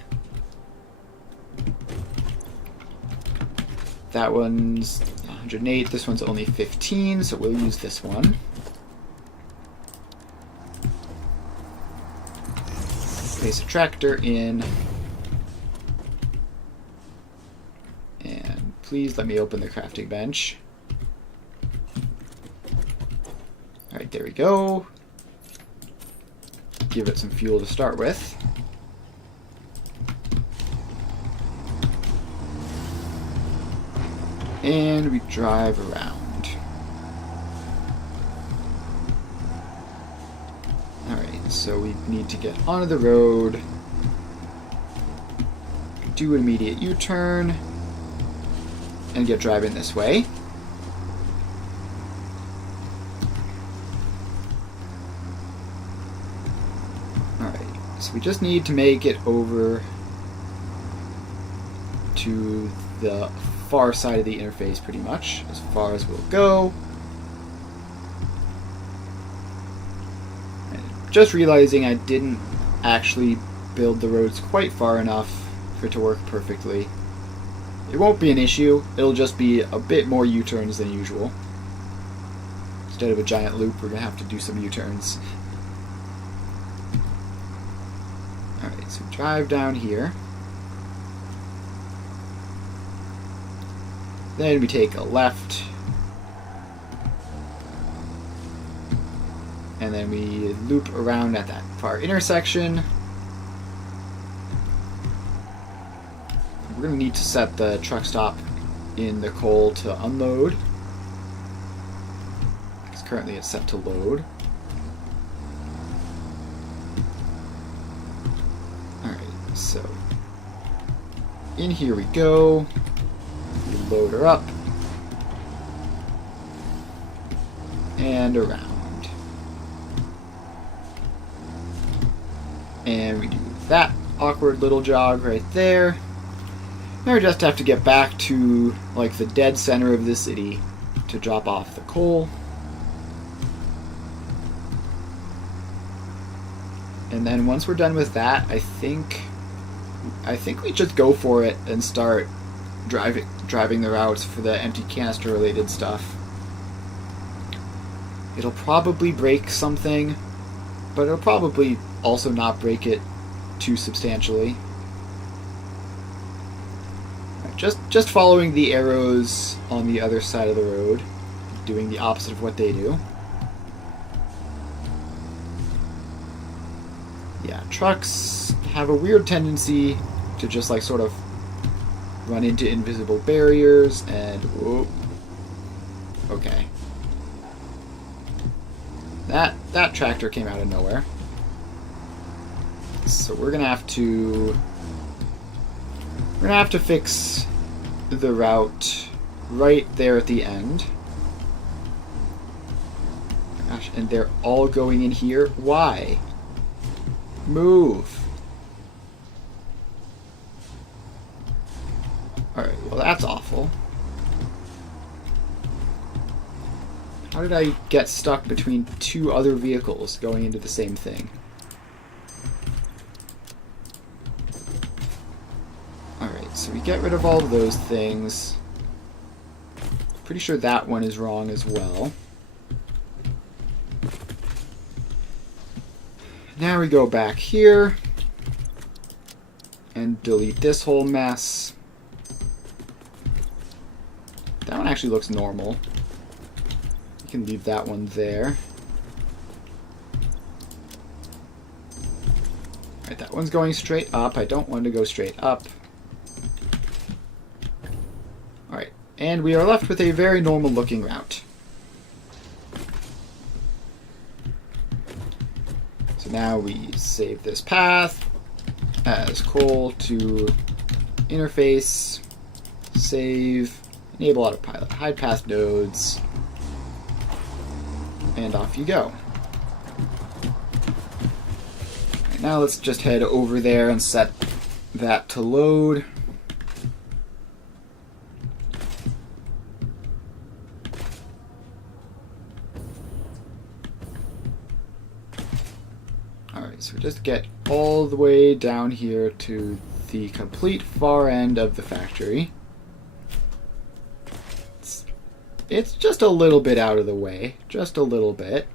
That one's 108, this one's only 15, so we'll use this one. Place a tractor in. And please let me open the crafting bench. Alright, there we go. Give it some fuel to start with. And we drive around. Alright, so we need to get onto the road, do an immediate U-turn, and get driving this way. So we just need to make it over to the far side of the interface pretty much, as far as we'll go. And just realizing I didn't actually build the roads quite far enough for it to work perfectly. It won't be an issue, it'll just be a bit more U-turns than usual. Instead of a giant loop, we're going to have to do some U-turns. Alright, so drive down here. Then we take a left. And then we loop around at that far intersection. We're going to need to set the truck stop in the coal to unload, because currently it's set to load. So, in here we go. We load her up. And around. And we do that awkward little jog right there. Now we just have to get back to, like, the dead center of the city to drop off the coal. And then once we're done with that, I think we just go for it and start driving the routes for the empty canister related stuff. It'll probably break something, but it'll probably also not break it too substantially. Just following the arrows on the other side of the road, doing the opposite of what they do. Yeah, trucks have a weird tendency to just like sort of run into invisible barriers and whoop. Okay. That tractor came out of nowhere. So we're gonna have to fix the route right there at the end. Gosh, and they're all going in here. Why? Move. Alright, well that's awful. How did I get stuck between two other vehicles going into the same thing? Alright, so we get rid of all of those things. Pretty sure that one is wrong as well. Now we go back here and delete this whole mess. That one actually looks normal. You can leave that one there. Alright, that one's going straight up. I don't want to go straight up. Alright, and we are left with a very normal looking route. So now we save this path as coal to interface, save, enable autopilot, hide path nodes, and off you go. Right, now let's just head over there and set that to load. Alright, so we just get all the way down here to the complete far end of the factory. It's just a little bit out of the way. Just a little bit.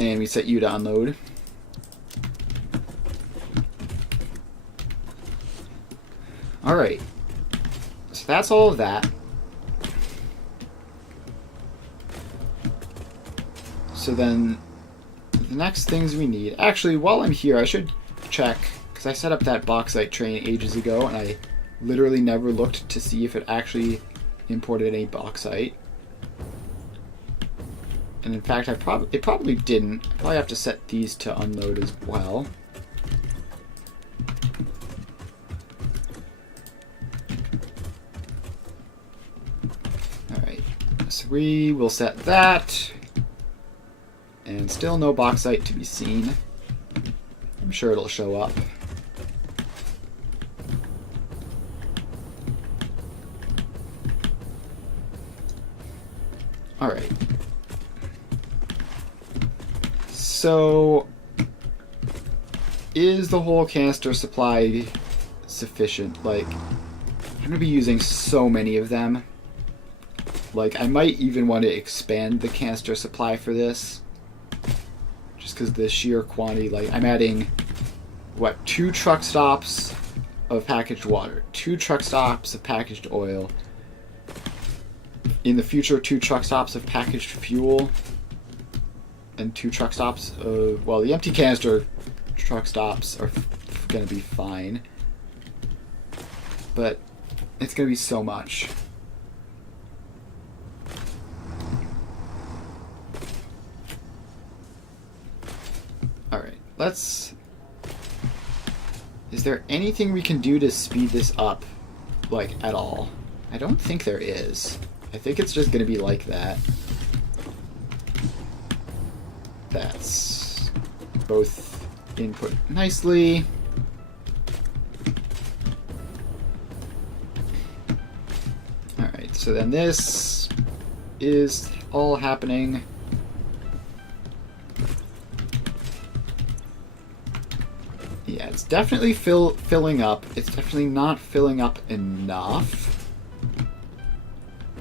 And we set you to unload. Alright. So that's all of that. So then, the next things we need... Actually, while I'm here, I should check... Because I set up that bauxite train ages ago, and I literally never looked to see if it actually imported any bauxite. And in fact, it probably didn't. I probably have to set these to unload as well. Alright, so we will set that. And still no bauxite to be seen. I'm sure it'll show up. Alright. So, is the whole canister supply sufficient? Like, I'm going to be using so many of them. Like, I might even want to expand the canister supply for this. Just because the sheer quantity, like, I'm adding, what, 2 truck stops of packaged water, 2 truck stops of packaged oil, in the future 2 truck stops of packaged fuel, and 2 truck stops of, well, the empty canister truck stops are going to be fine, but it's going to be so much. Alright, let's... Is there anything we can do to speed this up, like, at all? I don't think there is. I think it's just going to be like that. That's both input nicely. Alright, so then this is all happening. Yeah, it's definitely filling up. It's definitely not filling up enough.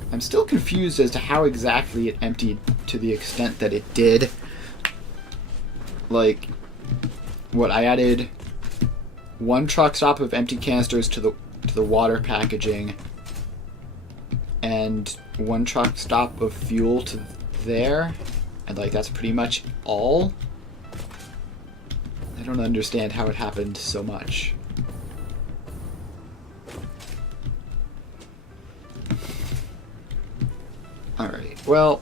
I'm still confused as to how exactly it emptied to the extent that it did. Like, what, I added 1 truck stop of empty canisters to the water packaging, and 1 truck stop of fuel to there, and like that's pretty much all. I don't understand how it happened so much. Alright, well,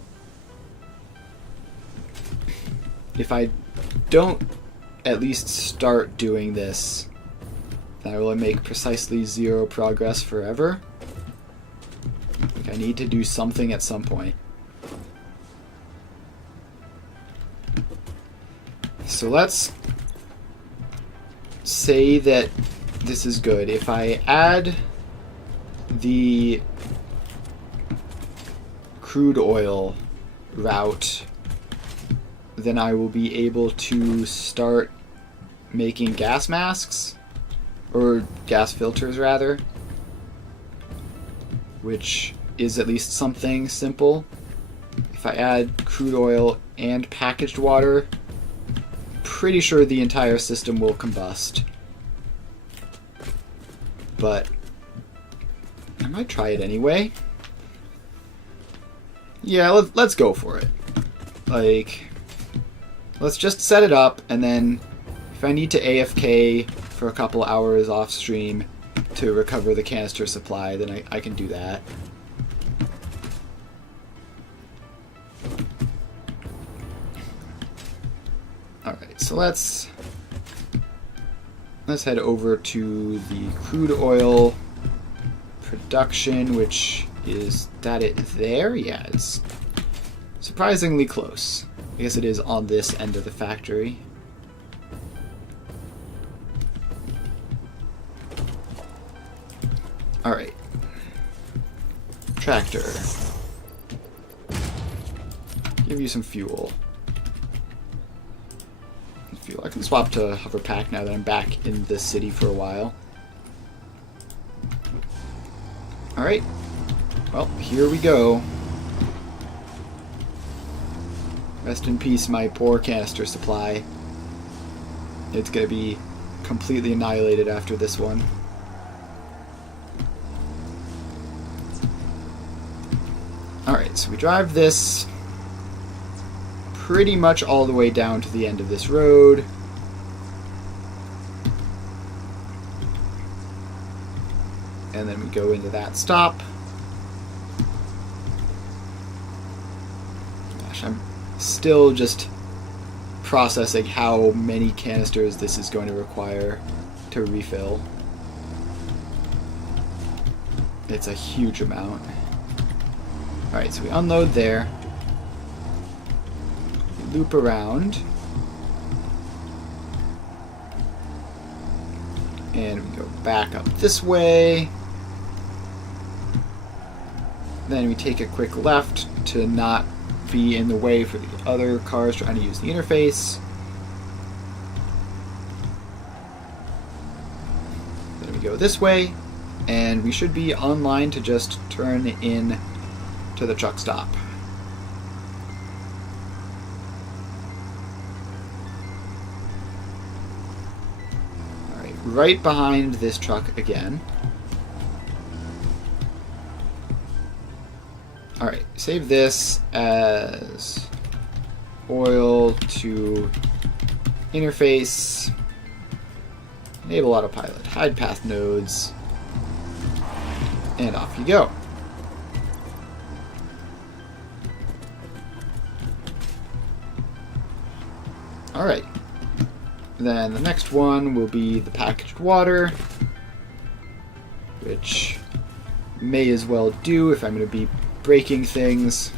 if I don't at least start doing this, then I will make precisely 0 progress forever. Like, I need to do something at some point. So let's say that this is good. If I add the crude oil route, then I will be able to start making gas masks, or gas filters rather, which is at least something simple. If I add crude oil and packaged water, pretty sure the entire system will combust. But I might try it anyway. Yeah, let's go for it. Like, let's just set it up, and then if I need to AFK for a couple hours off stream to recover the canister supply, then I can do that. Alright, so let's head over to the crude oil production, which is that it there? Yeah, it's surprisingly close. I guess it is on this end of the factory. Alright. Tractor. Give you some fuel. I can swap to hover pack now that I'm back in the city for a while. Alright. Well, here we go. Rest in peace, my poor canister supply. It's gonna be completely annihilated after this one. Alright, so we drive this pretty much all the way down to the end of this road. And then we go into that stop. Gosh, I'm still just processing how many canisters this is going to require to refill. It's a huge amount. Alright, so we unload there. We loop around. And we go back up this way. Then we take a quick left to not be in the way for the other cars trying to use the interface. Then we go this way, and we should be online to just turn in to the truck stop. Alright, right behind this truck again. Alright, save this as oil to interface, enable autopilot, hide path nodes, and off you go. Alright, then the next one will be the packaged water, which may as well do if I'm going to be breaking things.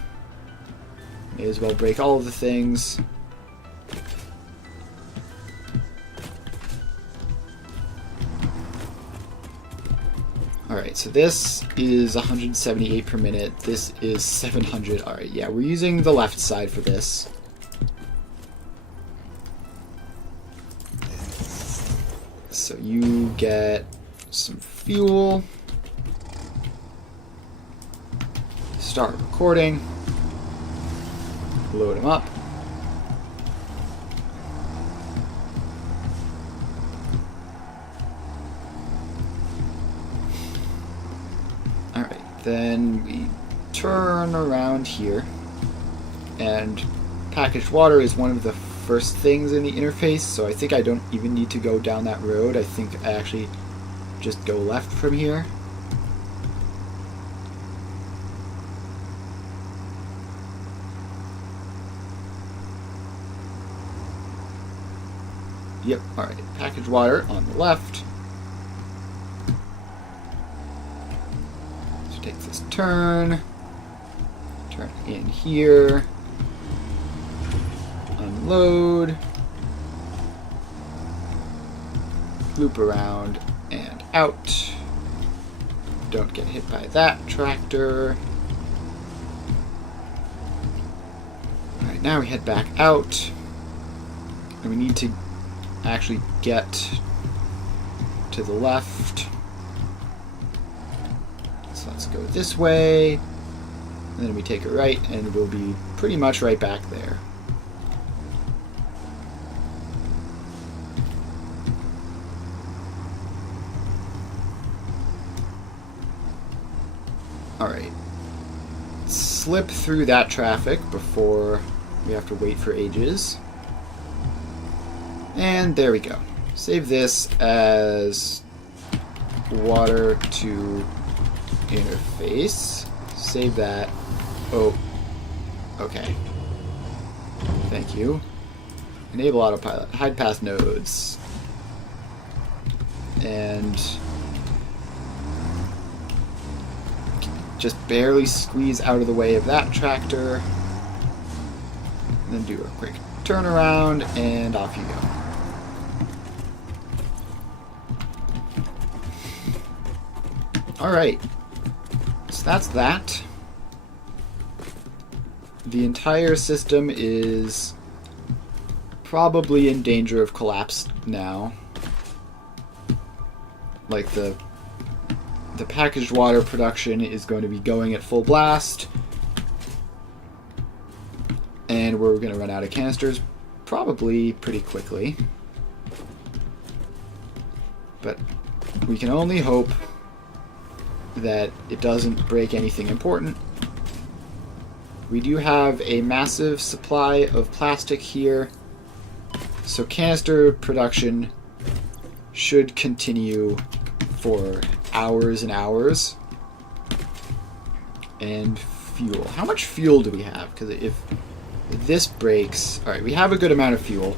May as well break all of the things. Alright, so this is 178 per minute. This is 700. Alright, yeah, we're using the left side for this. So you get some fuel. Start recording. Load them up. Alright, then we turn around here, and packaged water is one of the first things in the interface, so I think I don't even need to go down that road. I think I actually just go left from here. Yep, alright. Package water on the left. So take this turn. Turn in here. Unload. Loop around and out. Don't get hit by that tractor. Alright, now we head back out. And we need to actually get to the left. So let's go this way. And then we take a right, and we'll be pretty much right back there. Alright. Slip through that traffic before we have to wait for ages. And there we go. Save this as water to interface. Save that. Oh. Okay. Thank you. Enable autopilot. Hide path nodes. And just barely squeeze out of the way of that tractor. And then do a quick turnaround, and off you go. Alright. So that's that. The entire system is probably in danger of collapse now. Like the packaged water production is going to be going at full blast. And we're going to run out of canisters probably pretty quickly. But we can only hope that it doesn't break anything important. We do have a massive supply of plastic here, so canister production should continue for hours and hours. And fuel. How much fuel do we have? Because if this breaks... Alright, we have a good amount of fuel.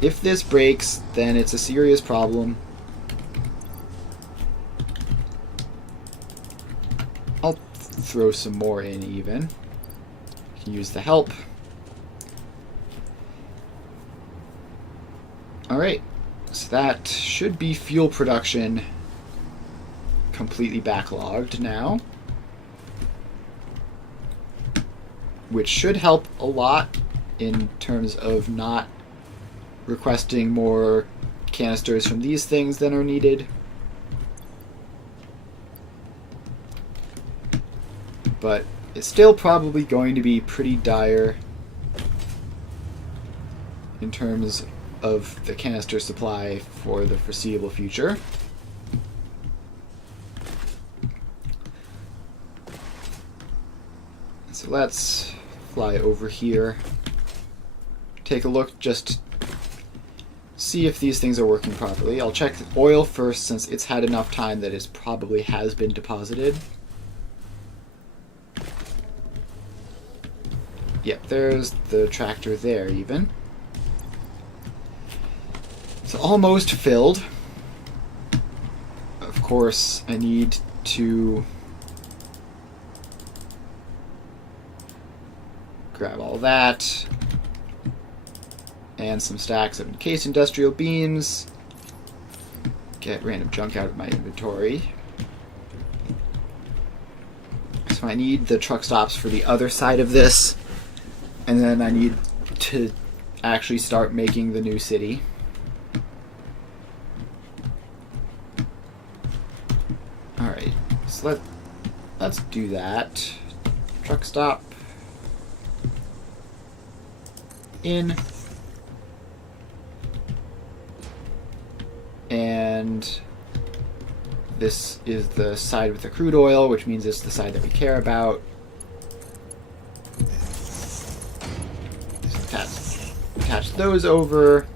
If this breaks, then it's a serious problem. I'll throw some more in even. Can use the help. Alright, so that should be fuel production completely backlogged now. Which should help a lot in terms of not requesting more canisters from these things than are needed. But it's still probably going to be pretty dire in terms of the canister supply for the foreseeable future. So let's fly over here, take a look, just see if these things are working properly. I'll check the oil first since it's had enough time that it probably has been deposited. Yep, there's the tractor there even. So almost filled. Of course, I need to grab all that. And some stacks of encased industrial beams. Get random junk out of my inventory. So I need the truck stops for the other side of this. And then I need to actually start making the new city. Alright, so let's do that. Truck stop. In. And this is the side with the crude oil, which means it's the side that we care about. Attach those over.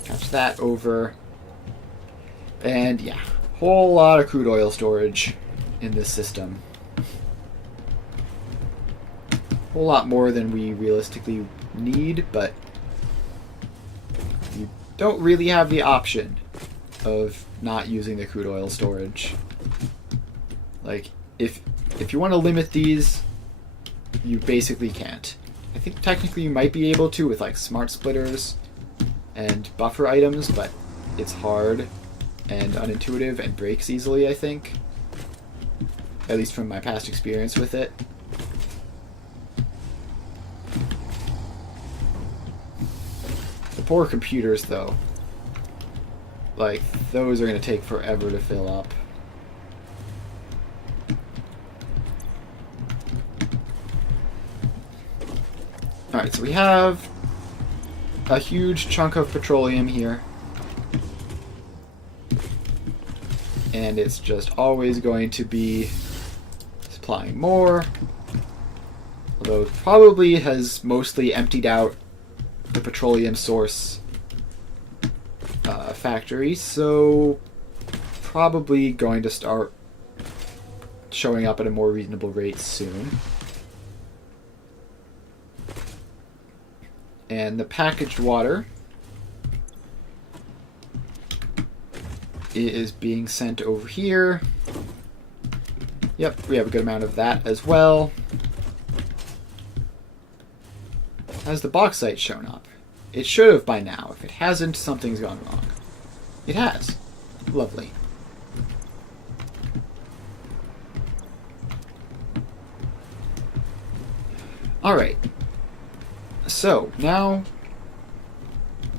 Attach that over. And yeah, whole lot of crude oil storage in this system. Whole lot more than we realistically need, but don't really have the option of not using the crude oil storage. Like, if you want to limit these, you basically can't. I think technically you might be able to with like smart splitters and buffer items, but it's hard and unintuitive and breaks easily, I think. At least from my past experience with it. The poor computers, though. Like, those are going to take forever to fill up. Alright, so we have a huge chunk of petroleum here. And it's just always going to be supplying more. Although it probably has mostly emptied out the petroleum source factory, so probably going to start showing up at a more reasonable rate soon. And the packaged water is being sent over here. Yep, we have a good amount of that as well. Has the bauxite shown up? It should have by now. If it hasn't, something's gone wrong. It has. Lovely. Alright. So, now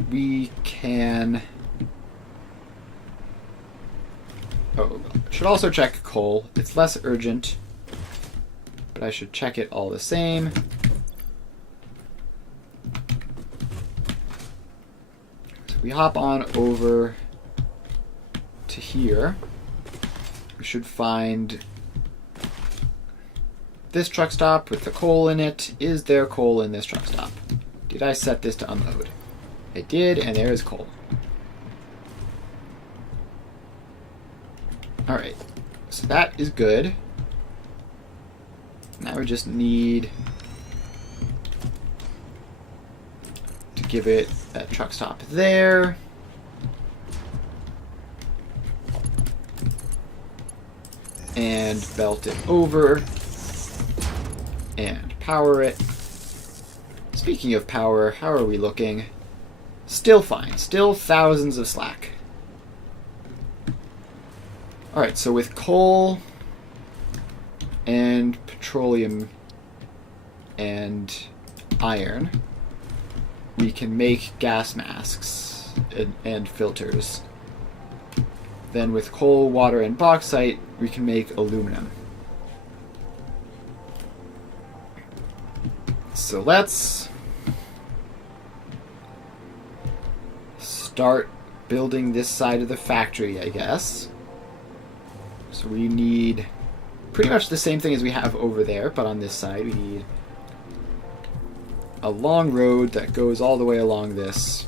we can... Oh, should also check coal. It's less urgent, but I should check it all the same. So we hop on over to here. We should find this truck stop with the coal in it. Is there coal in this truck stop? Did I set this to unload? I did, and there is coal. Alright, so that is good. Now we just need to give it that truck stop there. And belt it over. And power it. Speaking of power, how are we looking? Still fine. Still thousands of slack. Alright, so with coal and petroleum and iron, we can make gas masks and filters. Then with coal, water, and bauxite, we can make aluminum. So let's start building this side of the factory, I guess. So we need pretty much the same thing as we have over there, but on this side we need a long road that goes all the way along this.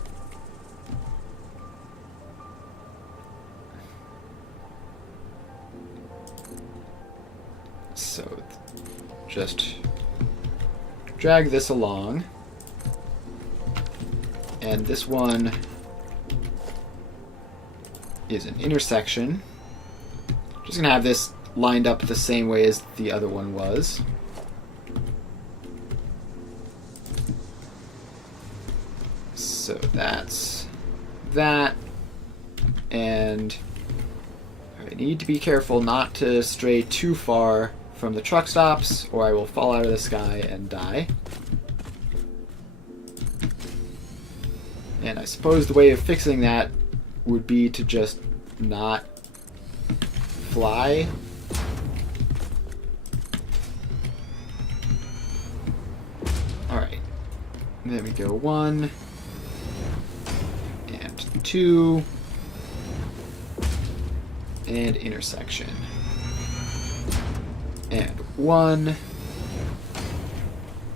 So just drag this along. And this one is an intersection. Just gonna have this lined up the same way as the other one was. So that's that. And I need to be careful not to stray too far from the truck stops, or I will fall out of the sky and die. And I suppose the way of fixing that would be to just not fly. Alright. There we go. 1 and 2 and intersection. And 1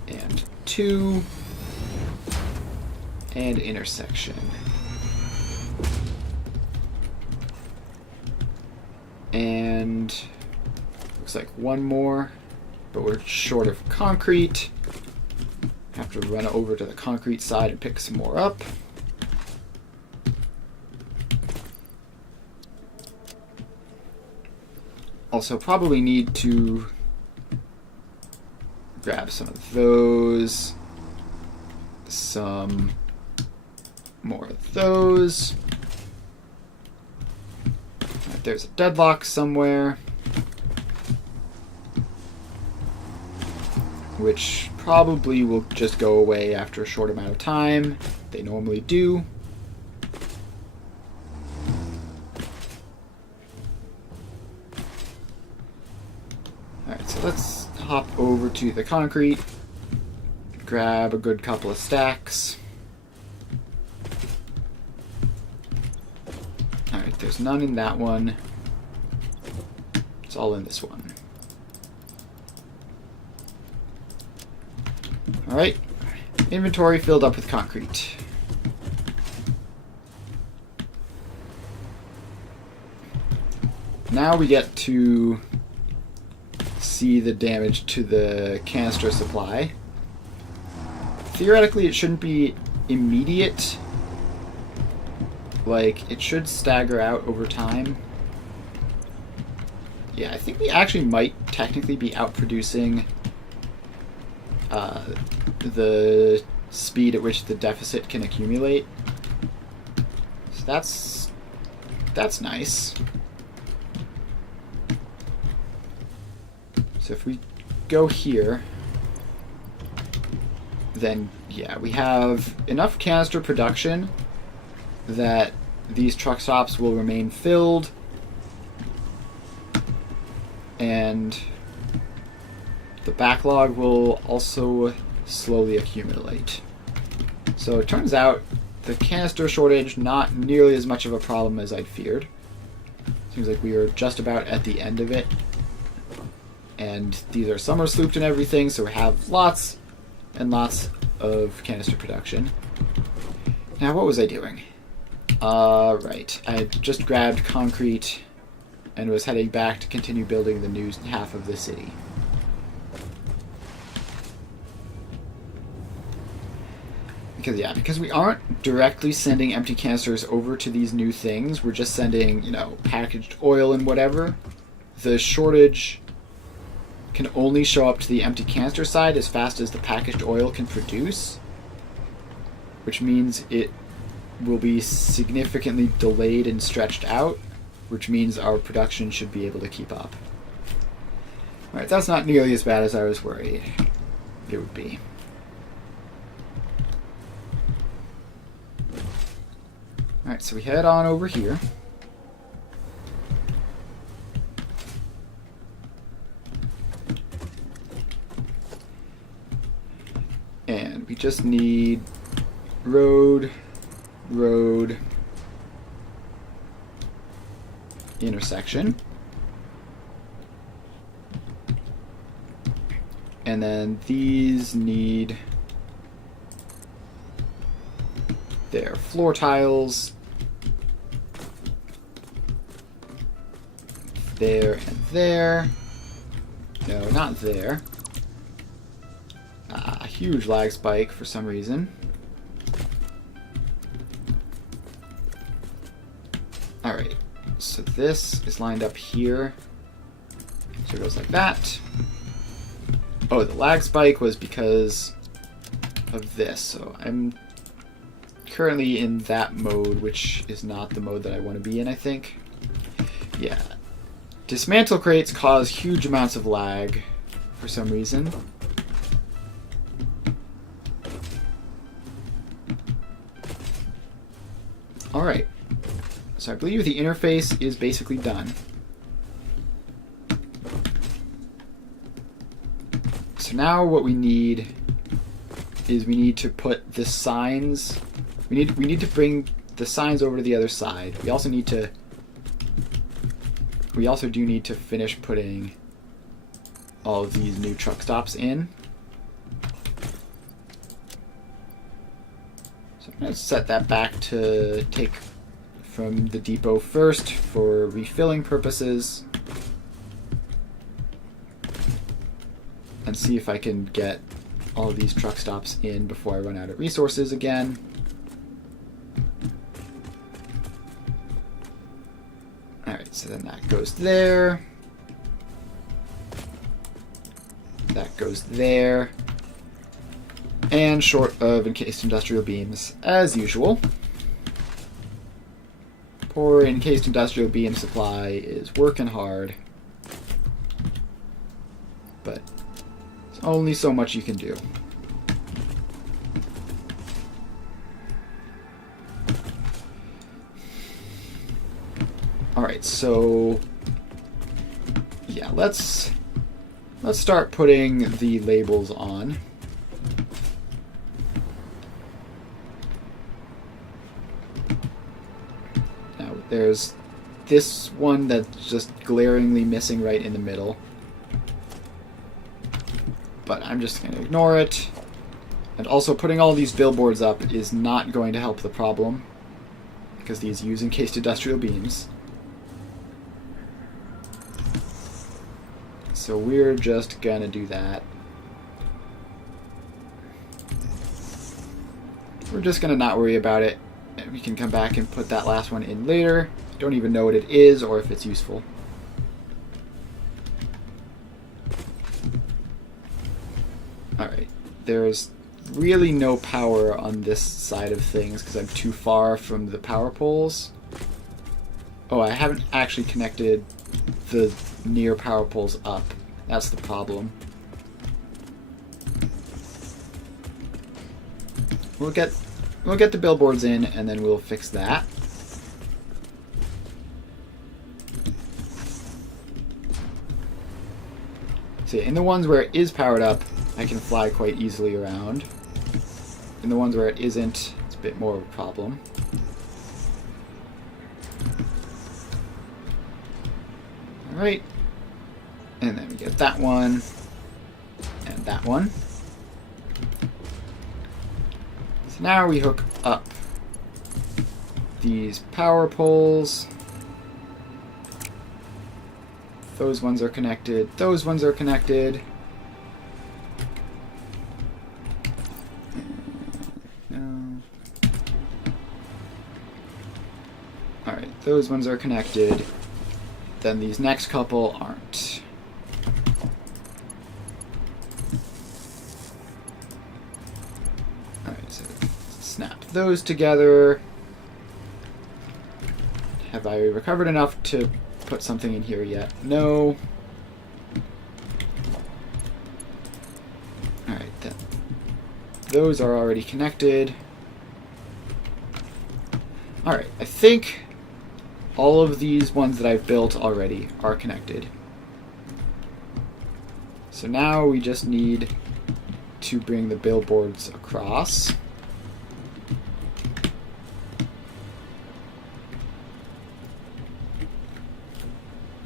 and 2 and intersection. And looks like one more, but we're short of concrete. Have to run over to the concrete side and pick some more up. Also, probably need to grab some of those. Some more of those. Right, there's a deadlock somewhere, which probably will just go away after a short amount of time. They normally do. Alright, so let's hop over to the concrete, grab a good couple of stacks. Alright, there's none in that one. It's all in this one. Alright, inventory filled up with concrete. Now we get to see the damage to the canister supply. Theoretically, it shouldn't be immediate. Like, it should stagger out over time. Yeah, I think we actually might technically be outproducing the speed at which the deficit can accumulate. So that's nice. So if we go here, then yeah, we have enough canister production that these truck stops will remain filled, and the backlog will also slowly accumulate. So it turns out the canister shortage, not nearly as much of a problem as I'd feared. Seems like we are just about at the end of it. And these are summer slooped and everything, so we have lots and lots of canister production. Now, what was I doing? Right. I had just grabbed concrete and was heading back to continue building the new half of the city. Because we aren't directly sending empty canisters over to these new things. We're just sending, packaged oil and whatever. The shortage can only show up to the empty canister side as fast as the packaged oil can produce, which means it will be significantly delayed and stretched out, which means our production should be able to keep up. Alright, that's not nearly as bad as I was worried it would be. Alright, so we head on over here. And we just need road, intersection. And then these need their floor tiles. There and there. No, not there. A huge lag spike for some reason. Alright, so this is lined up here. So it goes like that. Oh, the lag spike was because of this. So I'm currently in that mode, which is not the mode that I want to be in, I think. Yeah. Dismantle crates cause huge amounts of lag for some reason. Alright. So I believe the interface is basically done. So now what we need is we need to put the signs. We need to bring the signs over to the other side. We also do need to finish putting all of these new truck stops in. So I'm going to set that back to take from the depot first for refilling purposes. And see if I can get all of these truck stops in before I run out of resources again. Alright, so then that goes there. That goes there. And short of encased industrial beams, as usual. Poor encased industrial beam supply is working hard. But there's only so much you can do. Alright, so yeah, let's start putting the labels on. Now there's this one that's just glaringly missing right in the middle. But I'm just going to ignore it. And also putting all these billboards up is not going to help the problem, because these use encased industrial beams. So we're just gonna do that. We're just gonna not worry about it. We can come back and put that last one in later. Don't even know what it is or if it's useful. Alright, there's really no power on this side of things because I'm too far from the power poles. Oh, I haven't actually connected the near power poles up. That's the problem. We'll get the billboards in and then we'll fix that. See, in the ones where it is powered up, I can fly quite easily around. In the ones where it isn't, it's a bit more of a problem. Alright. And then we get that one. And that one. So now we hook up these power poles. Those ones are connected. Those ones are connected. No. Alright, those ones are connected. Then these next couple aren't. Alright, so snap those together. Have I recovered enough to put something in here yet? No. Alright, then. Those are already connected. Alright, I think all of these ones that I've built already are connected. So now we just need to bring the billboards across.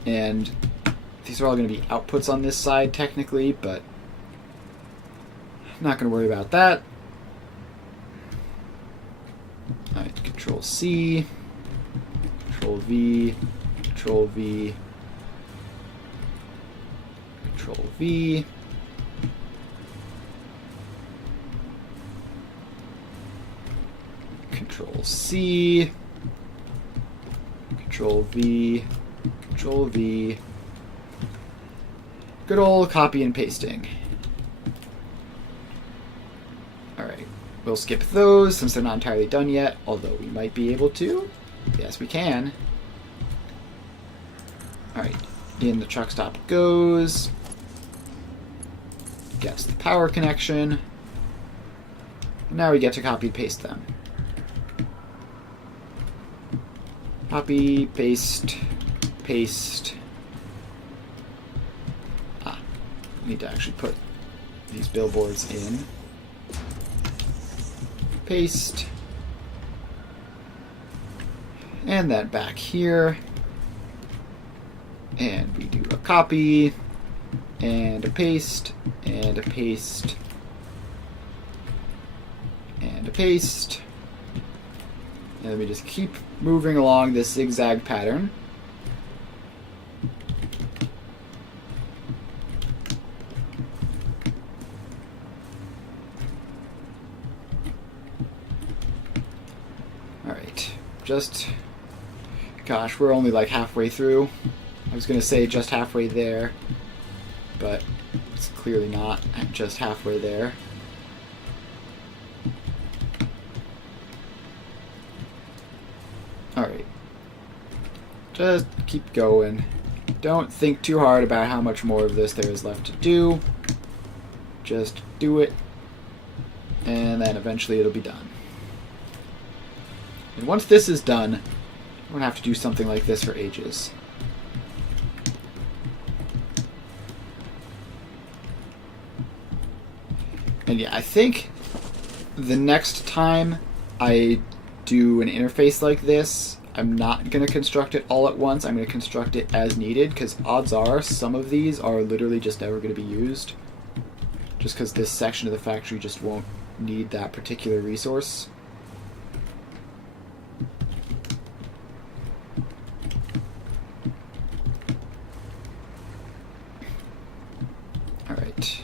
And these are all going to be outputs on this side technically, but I'm not going to worry about that. Alright, Control C, Control V, Control V, Control V. Control C, Control V, Control V. Good old copy and pasting. Alright, we'll skip those since they're not entirely done yet, although we might be able to. Yes, we can. Alright, in the truck stop goes. Gets the power connection. And now we get to copy and paste them. Copy, paste, paste. I need to actually put these billboards in. Paste. And that back here. And we do a copy, and a paste, and a paste, and a paste. And then we just keep moving along this zigzag pattern. Alright, gosh, we're only like halfway through. I was going to say just halfway there, but It's clearly not just halfway there. Alright. Just keep going. Don't think too hard about how much more of this there is left to do. Just do it, and then eventually it'll be done. And once this is done, we're going to have to do something like this for ages. And yeah, I think the next time I do an interface like this, I'm not going to construct it all at once. I'm going to construct it as needed, because odds are some of these are literally just never going to be used. Just because this section of the factory just won't need that particular resource. Alright.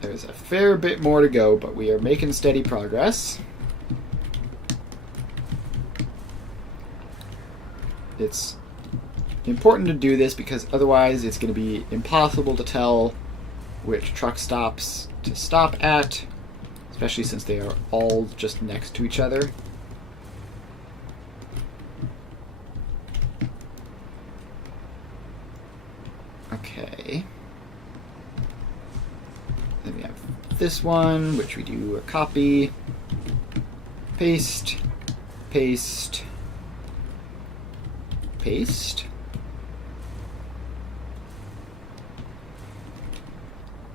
There's a fair bit more to go, but we are making steady progress. It's important to do this because otherwise it's going to be impossible to tell which truck stops to stop at, especially since they are all just next to each other. Okay. Then we have this one, which we do a copy, paste, paste, paste.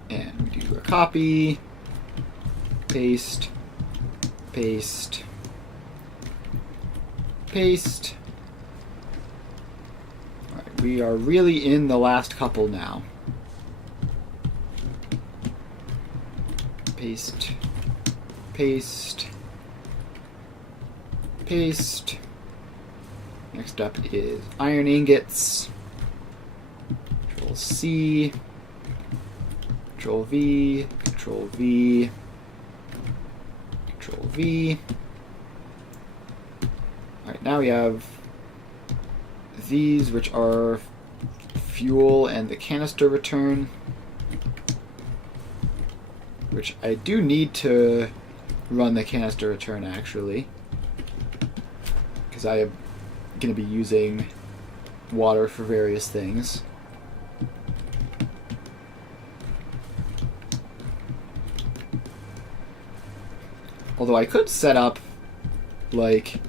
And we do a copy, paste, paste, paste. Alright, we are really in the last couple now. Paste, paste, paste. Next up is iron ingots. Control C. Control V, Control V, Control V. Alright, now we have these, which are fuel and the canister return, which I do need to run the canister return actually, because I am going to be using water for various things. Although I could set up, like,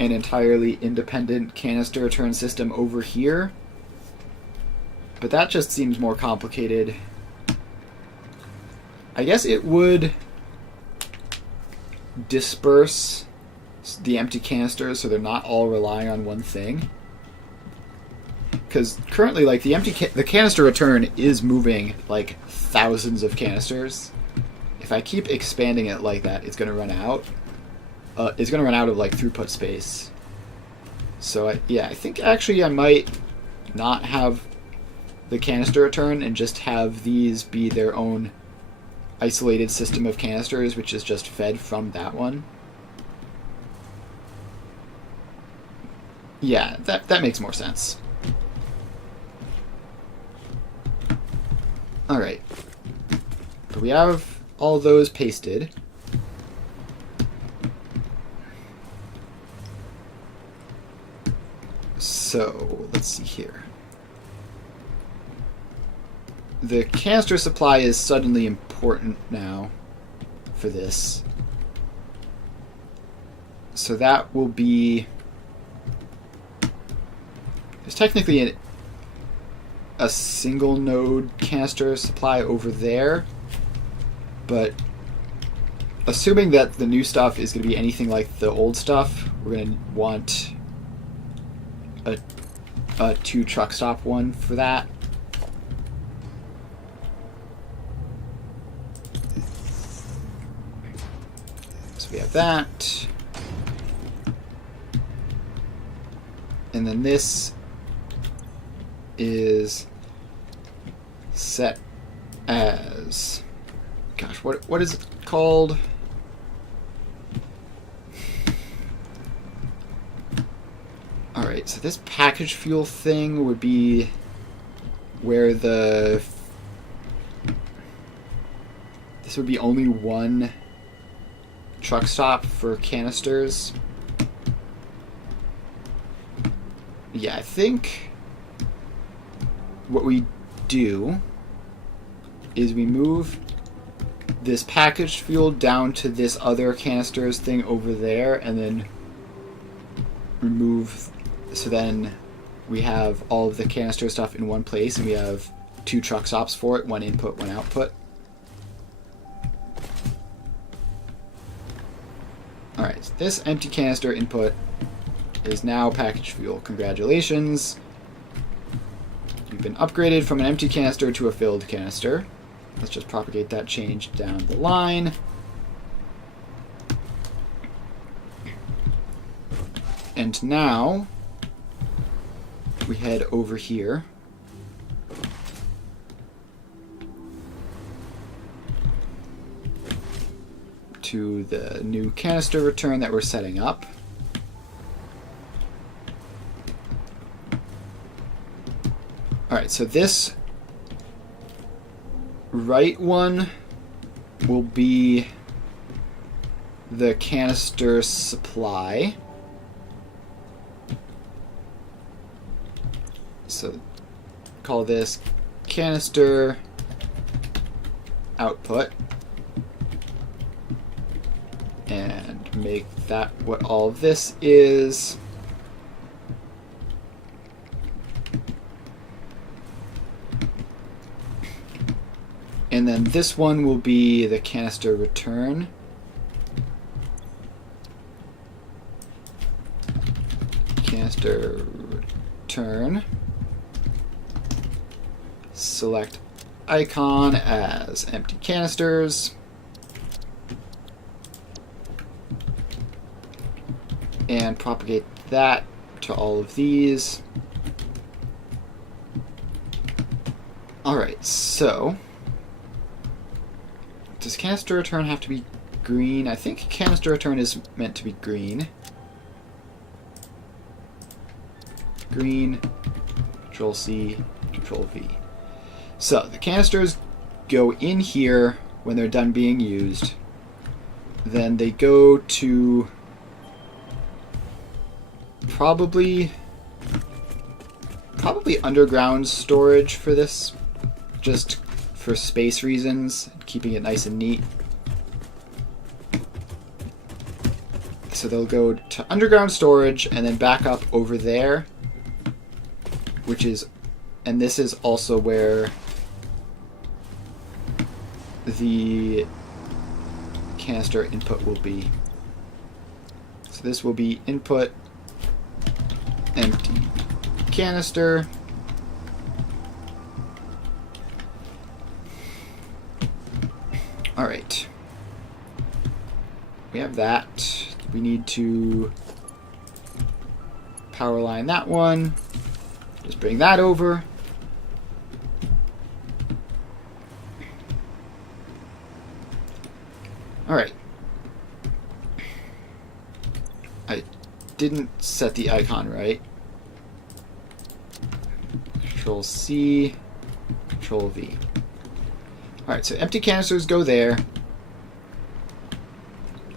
an entirely independent canister return system over here, but that just seems more complicated. I guess it would disperse the empty canisters so they're not all relying on one thing. Because currently, like, the canister return is moving, like, thousands of canisters. If I keep expanding it like that, it's going to run out. It's going to run out of, like, throughput space. So, yeah, I think actually I might not have the canister return and just have these be their own isolated system of canisters, which is just fed from that one. Yeah, that makes more sense. Alright. But we have all those pasted. So, let's see here. The canister supply is suddenly important now for this. So that will be... There's technically a single node canister supply over there, but assuming that the new stuff is going to be anything like the old stuff, we're going to want a 2 truck stop one for that. So we have that. And then this is set as... Gosh, what is it called? Alright, so this package fuel thing would be where this would be only one truck stop for canisters. Yeah, I think what we do is we move this packaged fuel down to this other canisters thing over there, and then remove, so then we have all of the canister stuff in one place, and we have 2 truck stops for it, 1 input, 1 output. Alright, so this empty canister input is now packaged fuel. Congratulations. You've been upgraded from an empty canister to a filled canister. Let's just propagate that change down the line. And now we head over here to the new canister return that we're setting up. Alright, so this right one will be the canister supply. So call this canister output and make that what all of this is. And then this one will be the canister return. Canister return. Select icon as empty canisters. And propagate that to all of these. Alright, so does canister return have to be green? I think canister return is meant to be green. Green, Control C, Control V. So the canisters go in here when they're done being used. Then they go to probably underground storage for this, just for space reasons, keeping it nice and neat. So they'll go to underground storage and then back up over there, which is, and this is also where the canister input will be. So this will be input empty canister. Alright. We have that. We need to power line that one. Just bring that over. Alright. I didn't set the icon right. Control C, Control V. Alright, so empty canisters go there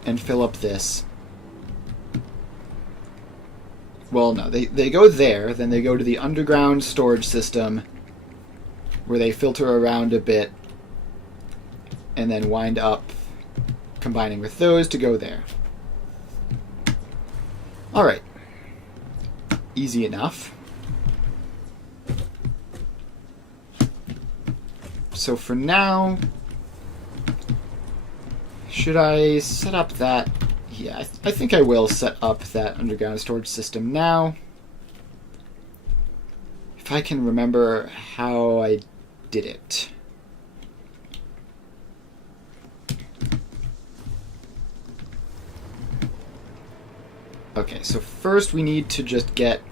and fill up this. Well, no, they go there, then they go to the underground storage system where they filter around a bit and then wind up combining with those to go there. Alright. Easy enough. So for now, should I set up that? Yeah, I think I will set up that underground storage system now. If I can remember how I did it. Okay, so first we need to just get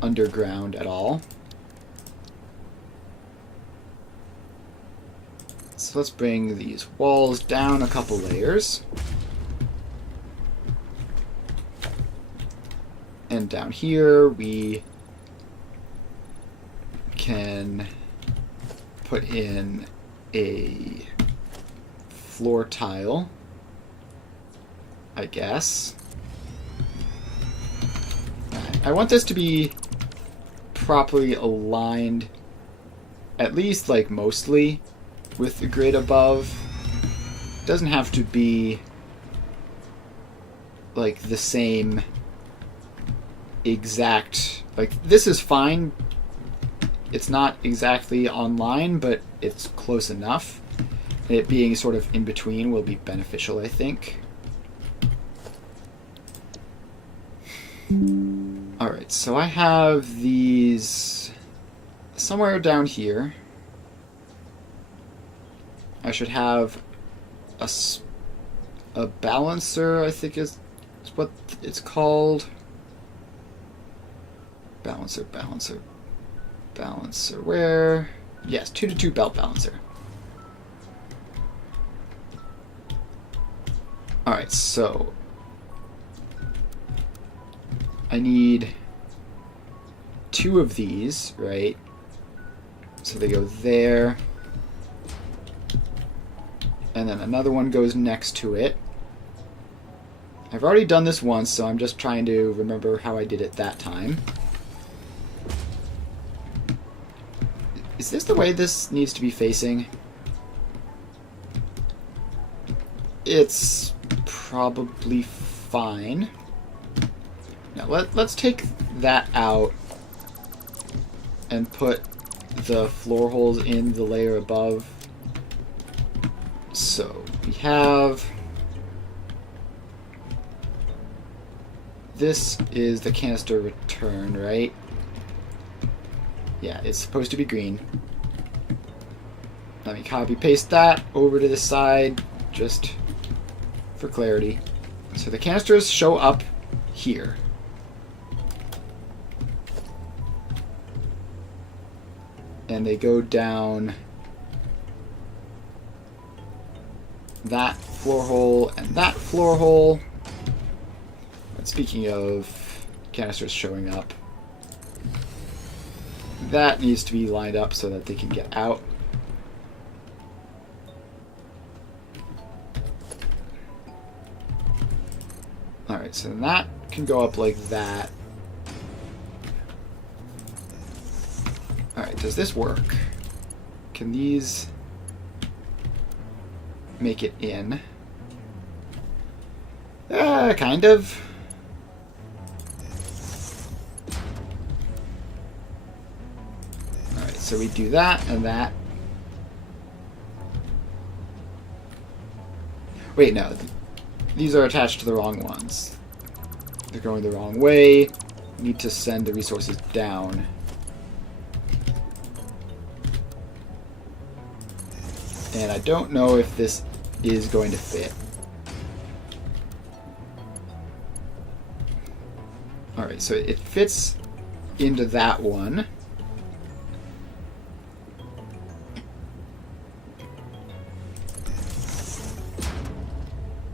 underground at all. So let's bring these walls down a couple layers. And down here we can put in a floor tile, I guess. I want this to be properly aligned, at least like mostly, with the grid above. It doesn't have to be like the same exact, like this is fine. It's not exactly online, but it's close enough. It being sort of in between will be beneficial, I think. Alright, so I have these somewhere down here. I should have a balancer, I think is what it's called. Balancer. Where? Yes, 2-to-2 belt balancer. Alright, so I need 2 of these, right? So they go there. And then another one goes next to it. I've already done this once, so I'm just trying to remember how I did it that time. Is this the way this needs to be facing? It's probably fine. Now let's take that out and put the floor holes in the layer above. So we have... This is the canister return, right? Yeah, it's supposed to be green. Let me copy paste that over to the side just for clarity. So the canisters show up here. And they go down that floor hole and that floor hole. And speaking of canisters showing up, that needs to be lined up so that they can get out. Alright, so that can go up like that. Alright, does this work? Can these make it in? Kind of. Alright, so we do that and that. Wait, no. These are attached to the wrong ones. They're going the wrong way. We need to send the resources down. And I don't know if this is going to fit. Alright, so it fits into that one.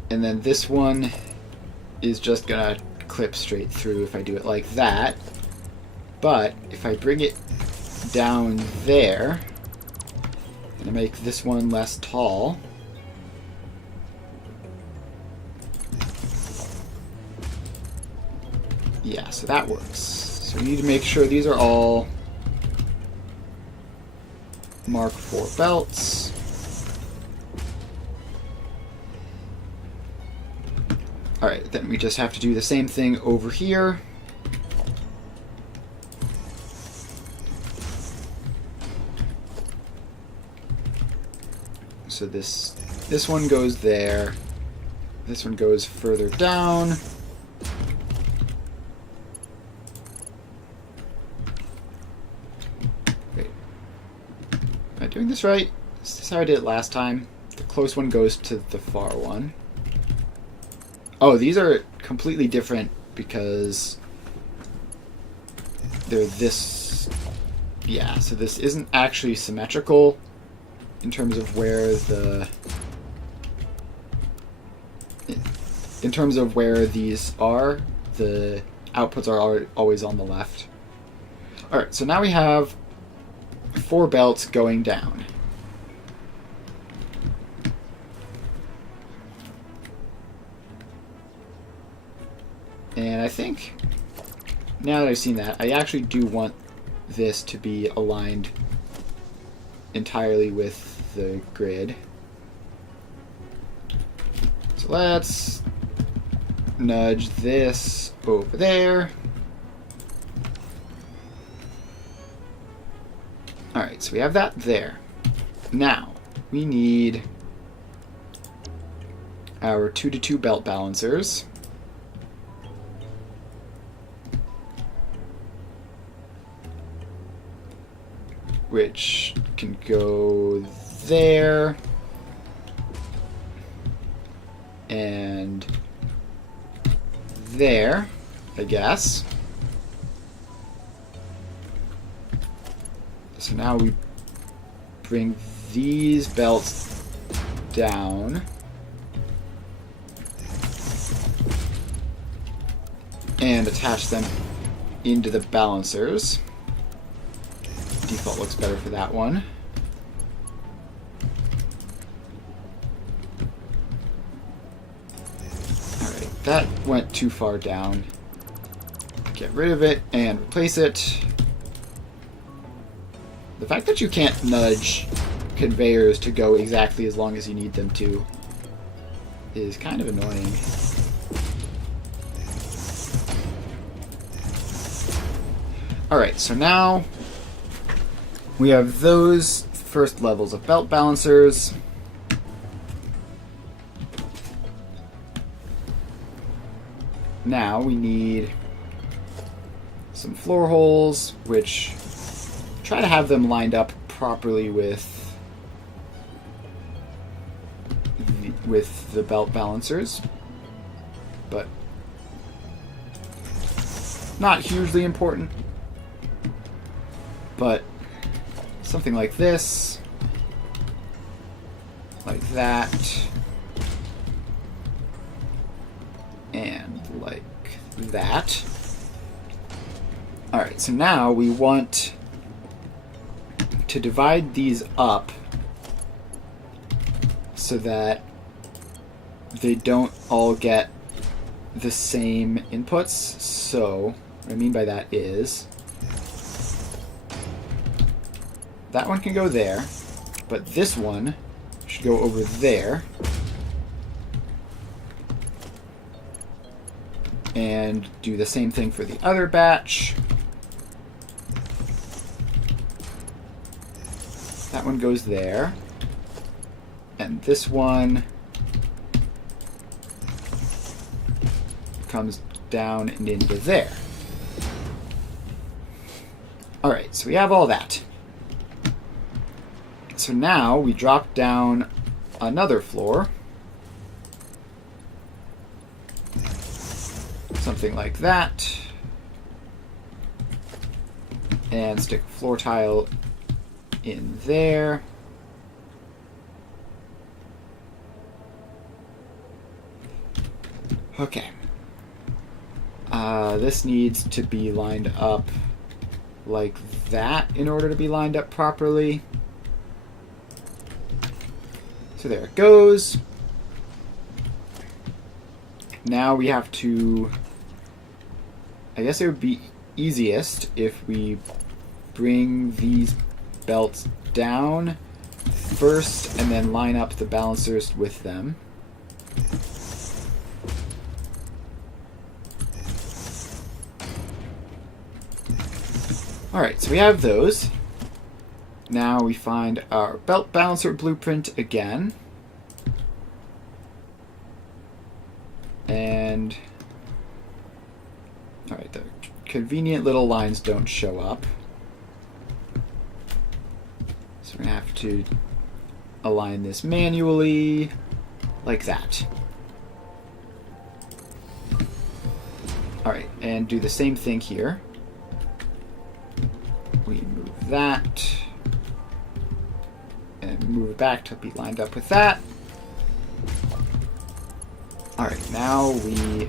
And then this one is just gonna clip straight through if I do it like that. But if I bring it down there, and I make this one less tall, yeah, so that works. So we need to make sure these are all Mark IV belts. Alright, then we just have to do the same thing over here. So this one goes there. This one goes further down. Wait. Am I doing this right? Is this how I did it last time? The close one goes to the far one. Oh, these are completely different because they're this... Yeah, so this isn't actually symmetrical in terms of where the... In terms of where these are, the outputs are always on the left. Alright, so now we have 4 belts going down. And I think, now that I've seen that, I actually do want this to be aligned entirely with the grid. So let's nudge this over there. Alright, so we have that there. Now, we need our 2-to-2 belt balancers. Which can go there. And there, I guess. So now we bring these belts down. And attach them into the balancers. Default looks better for that one. Alright, that went too far down. Get rid of it and replace it. The fact that you can't nudge conveyors to go exactly as long as you need them to is kind of annoying. Alright, so now we have those first levels of belt balancers. Now we need some floor holes, which try to have them lined up properly with the belt balancers, but not hugely important. But something like this, like that, and like that. Alright, so now we want to divide these up so that they don't all get the same inputs. So, what I mean by that is that one can go there, but this one should go over there. And do the same thing for the other batch. That one goes there. And this one comes down and into there. Alright, so we have all that. So now we drop down another floor. Something like that. And stick a floor tile in there. Okay. This needs to be lined up like that in order to be lined up properly. So there it goes. Now we have to... I guess it would be easiest if we bring these belts down first and then line up the balancers with them. Alright, so we have those. Now we find our belt balancer blueprint again. And... alright, the convenient little lines don't show up. So we're going to have to align this manually, like that. Alright, and do the same thing here. We move that, and move it back to be lined up with that. Alright, now we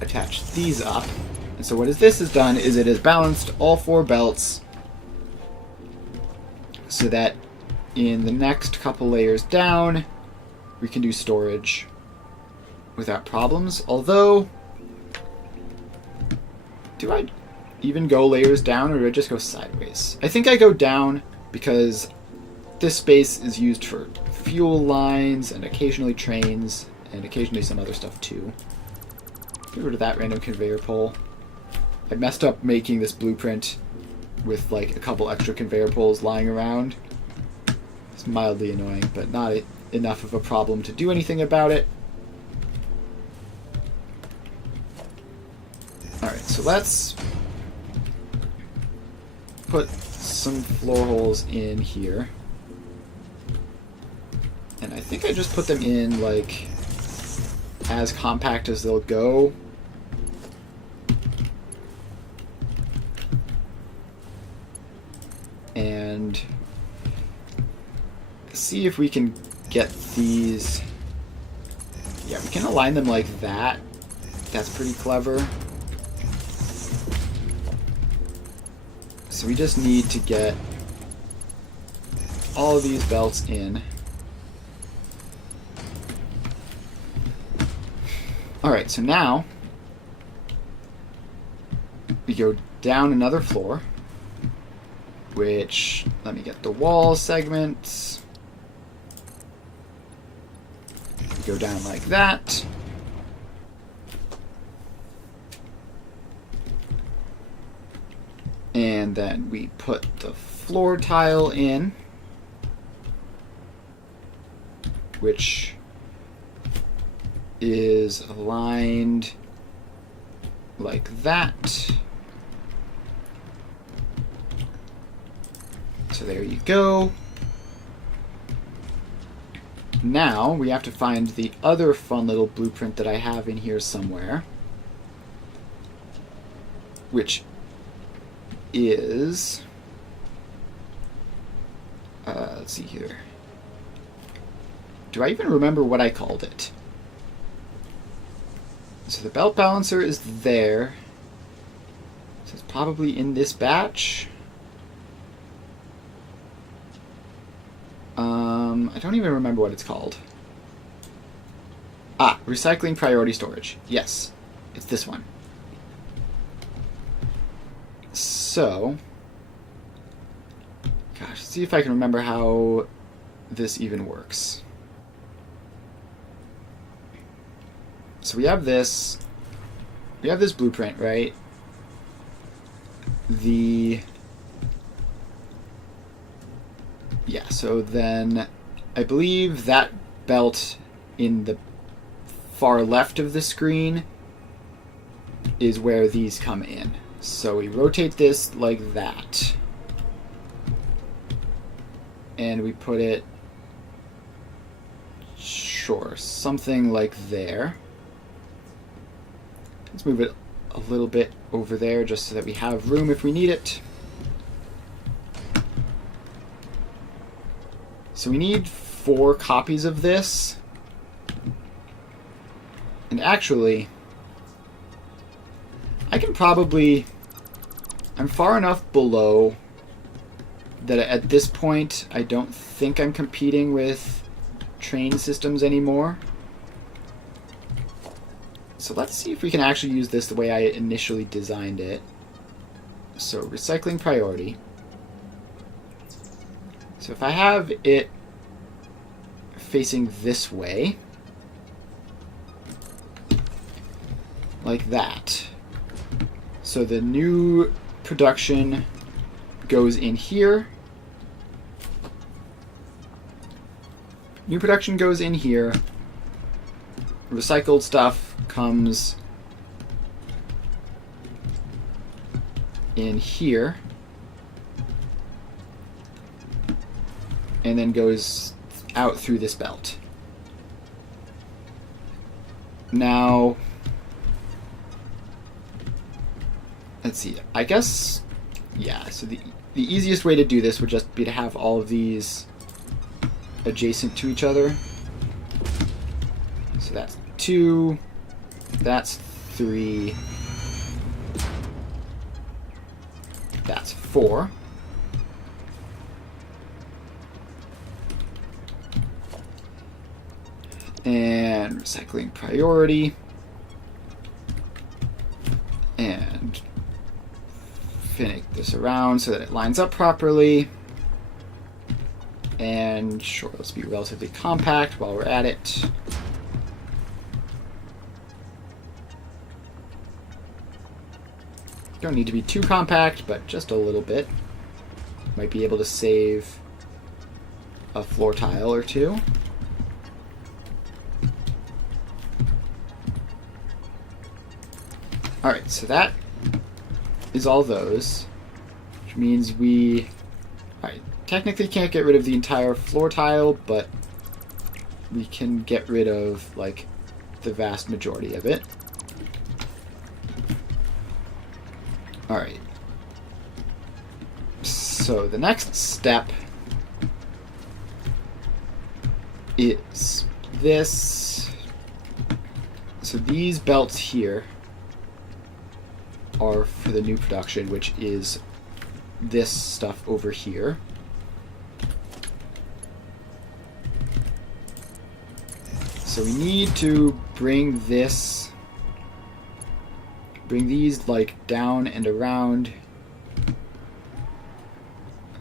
attach these up. And so what this has done is it has balanced all four belts so that in the next couple layers down, we can do storage without problems. Although, do I even go layers down, or do I just go sideways? I think I go down because this space is used for fuel lines and occasionally trains and occasionally some other stuff too. Get rid of that random conveyor pole. I messed up making this blueprint with like a couple extra conveyor poles lying around. It's mildly annoying, but not enough of a problem to do anything about it. Alright, so let's put some floor holes in here. And I think I just put them in like as compact as they'll go. And see if we can get these. Yeah, we can align them like that. That's pretty clever. So we just need to get all of these belts in. Alright, so now we go down another floor, which, let me get the wall segments. We go down like that. And then we put the floor tile in, which is aligned like that. So there you go. Now we have to find the other fun little blueprint that I have in here somewhere, which is let's see here. Do I even remember what I called it? So the belt balancer is there. So it's probably in this batch. I don't even remember what it's called. Ah, recycling priority storage. Yes, it's this one. So, gosh, let's see if I can remember how this even works. So we have this blueprint, right? Yeah, so then I believe that belt in the far left of the screen is where these come in. So we rotate this like that. And we put it, sure, something like there. Let's move it a little bit over there just so that we have room if we need it. So we need 4 copies of this. And actually, I can probably... I'm far enough below that at this point I don't think I'm competing with train systems anymore. So let's see if we can actually use this the way I initially designed it. So recycling priority. So if I have it facing this way, like that. So the new production goes in here. New production goes in here. Recycled stuff comes in here. And then goes out through this belt. Now, let's see. I guess, yeah, so the easiest way to do this would just be to have all of these adjacent to each other. So that's 2, that's 3, that's 4. And and recycling priority, and finick this around so that it lines up properly. And sure, let's be relatively compact while we're at it. Don't need to be too compact, but just a little bit. Might be able to save a floor tile or two. Alright, so that is all those, which means we technically can't get rid of the entire floor tile, but we can get rid of, like, the vast majority of it. Alright. So the next step is this. So these belts here are for the new production, which is this stuff over here. So we need to bring these like down and around.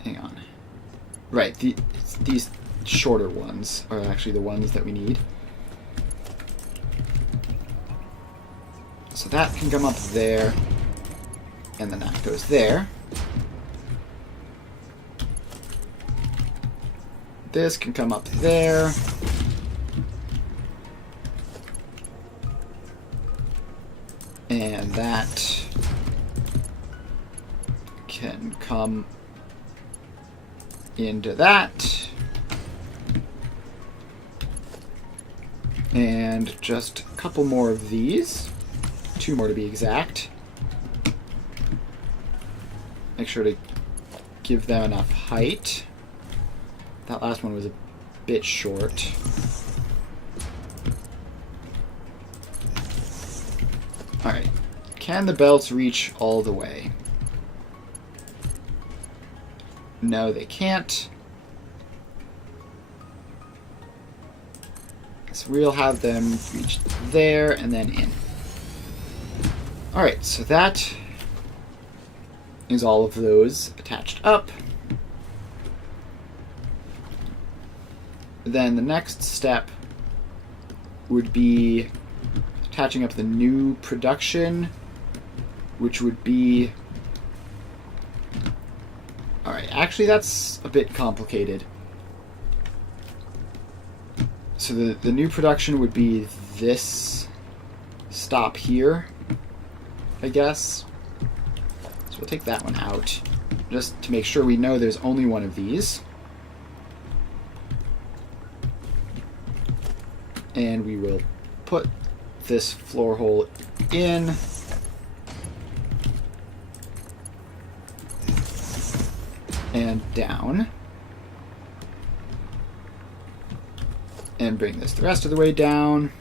Hang on. Right, these shorter ones are actually the ones that we need. So that can come up there, and then that goes there. This can come up there. And that can come into that. And just a couple more of these. 2 more to be exact. Make sure to give them enough height. That last one was a bit short. Alright. Can the belts reach all the way? No, they can't. So we'll have them reach there and then in. Alright, so that is all of those attached up. Then the next step would be attaching up the new production, which would be... Alright, actually that's a bit complicated. So the new production would be this stop here, I guess. So we'll take that one out, just to make sure we know there's only one of these. And we will put this floor hole in. And down. And bring this the rest of the way down.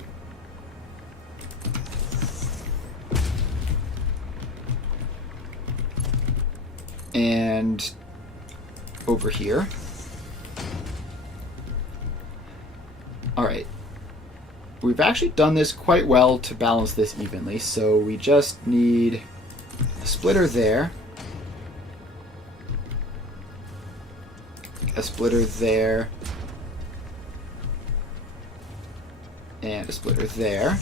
And over here. Alright. We've actually done this quite well to balance this evenly, so we just need a splitter there, a splitter there, and a splitter there.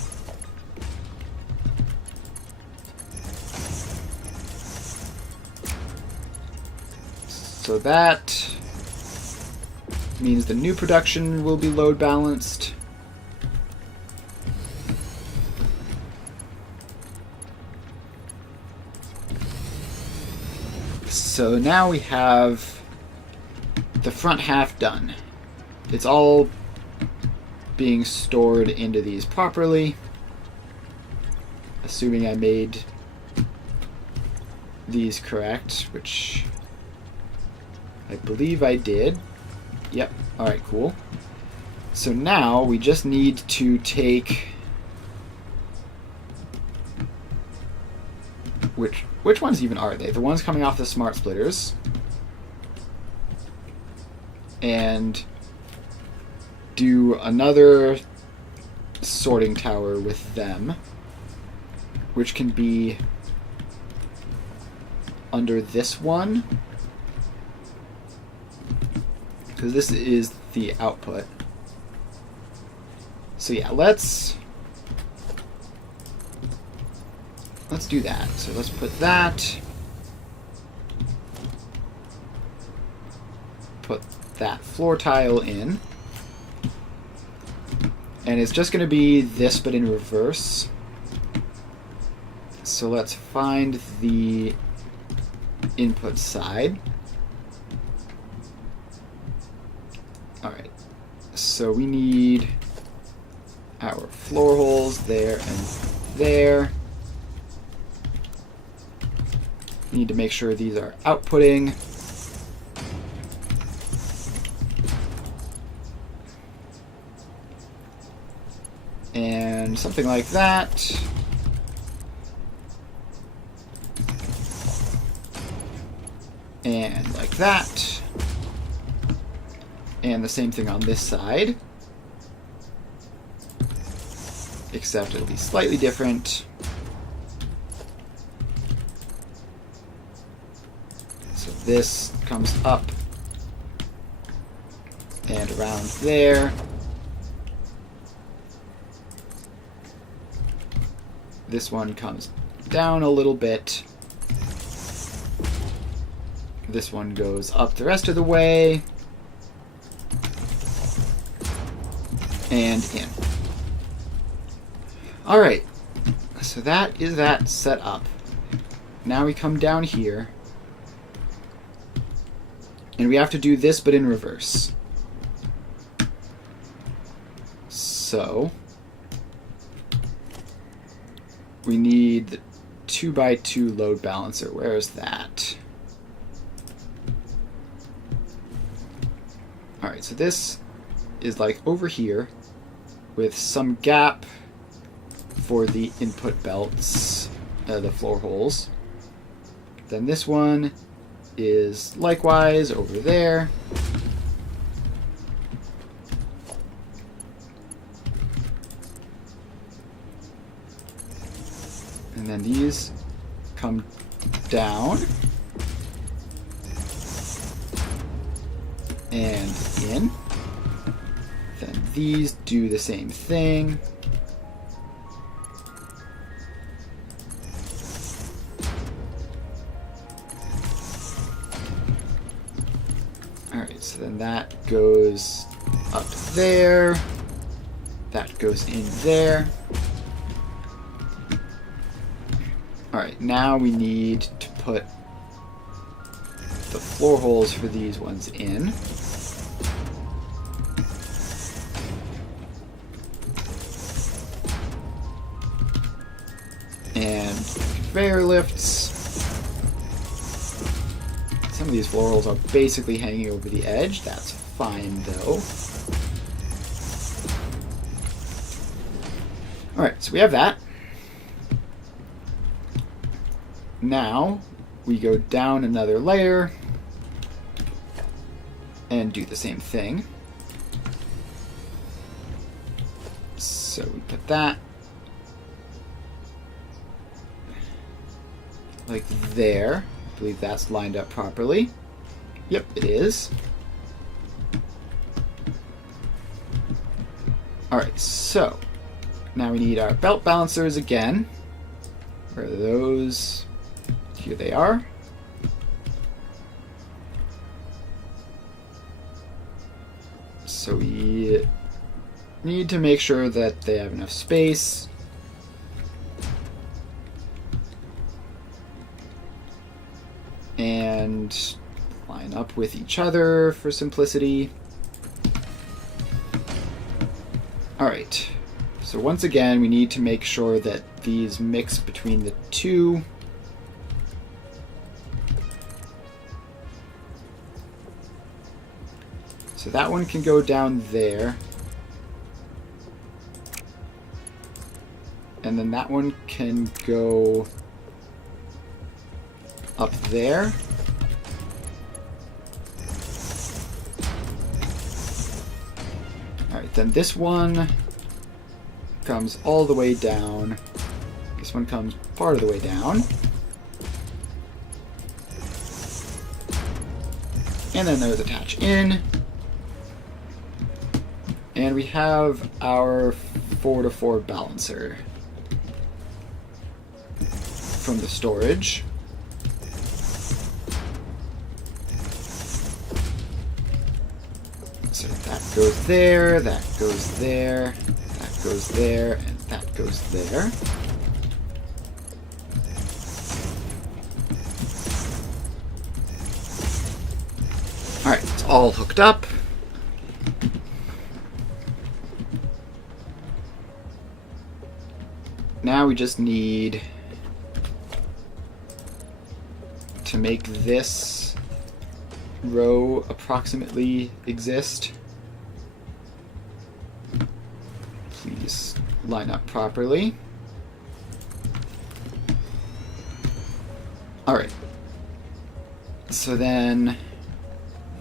So that means the new production will be load balanced. So now we have the front half done. It's all being stored into these properly, assuming I made these correct, which I believe I did. Yep, alright, cool. So now we just need to take... Which ones even are they? The ones coming off the smart splitters. And do another sorting tower with them, which can be under this one, because this is the output. So yeah, let's do that. So let's put that, put that floor tile in, and it's just going to be this but in reverse. So let's find the input side. Alright, so we need our floor holes there and there. We need to make sure these are outputting. And something like that. And like that. And the same thing on this side. Except it'll be slightly different. So this comes up and around there. This one comes down a little bit. This one goes up the rest of the way. And in. Alright, so that is that set up. Now we come down here. And we have to do this but in reverse. So we need the 2x2 load balancer. Where is that? Alright, so this is like over here with some gap for the input belts, the floor holes. Then this one is likewise over there. And then these come down and in. Then these do the same thing. Alright, so then that goes up there. That goes in there. Alright, now we need to put the floor holes for these ones in. And conveyor lifts. Some of these floor holes are basically hanging over the edge. That's fine though. Alright, so we have that. Now we go down another layer and do the same thing. So we put that like there. I believe that's lined up properly. Yep, it is. Alright, so now we need our belt balancers again. Where are those? Here they are. So we need to make sure that they have enough space. And line up with each other for simplicity. Alright, so once again we need to make sure that these mix between the two. So that one can go down there. And then that one can go up there. Alright, then this one comes all the way down. This one comes part of the way down. And then those attach in. And we have our 4-to-4 balancer from the storage. So that goes there, that goes there, that goes there, and that goes there. Alright, it's all hooked up. Now we just need to make this row approximately exist. Please line up properly. Alright. So then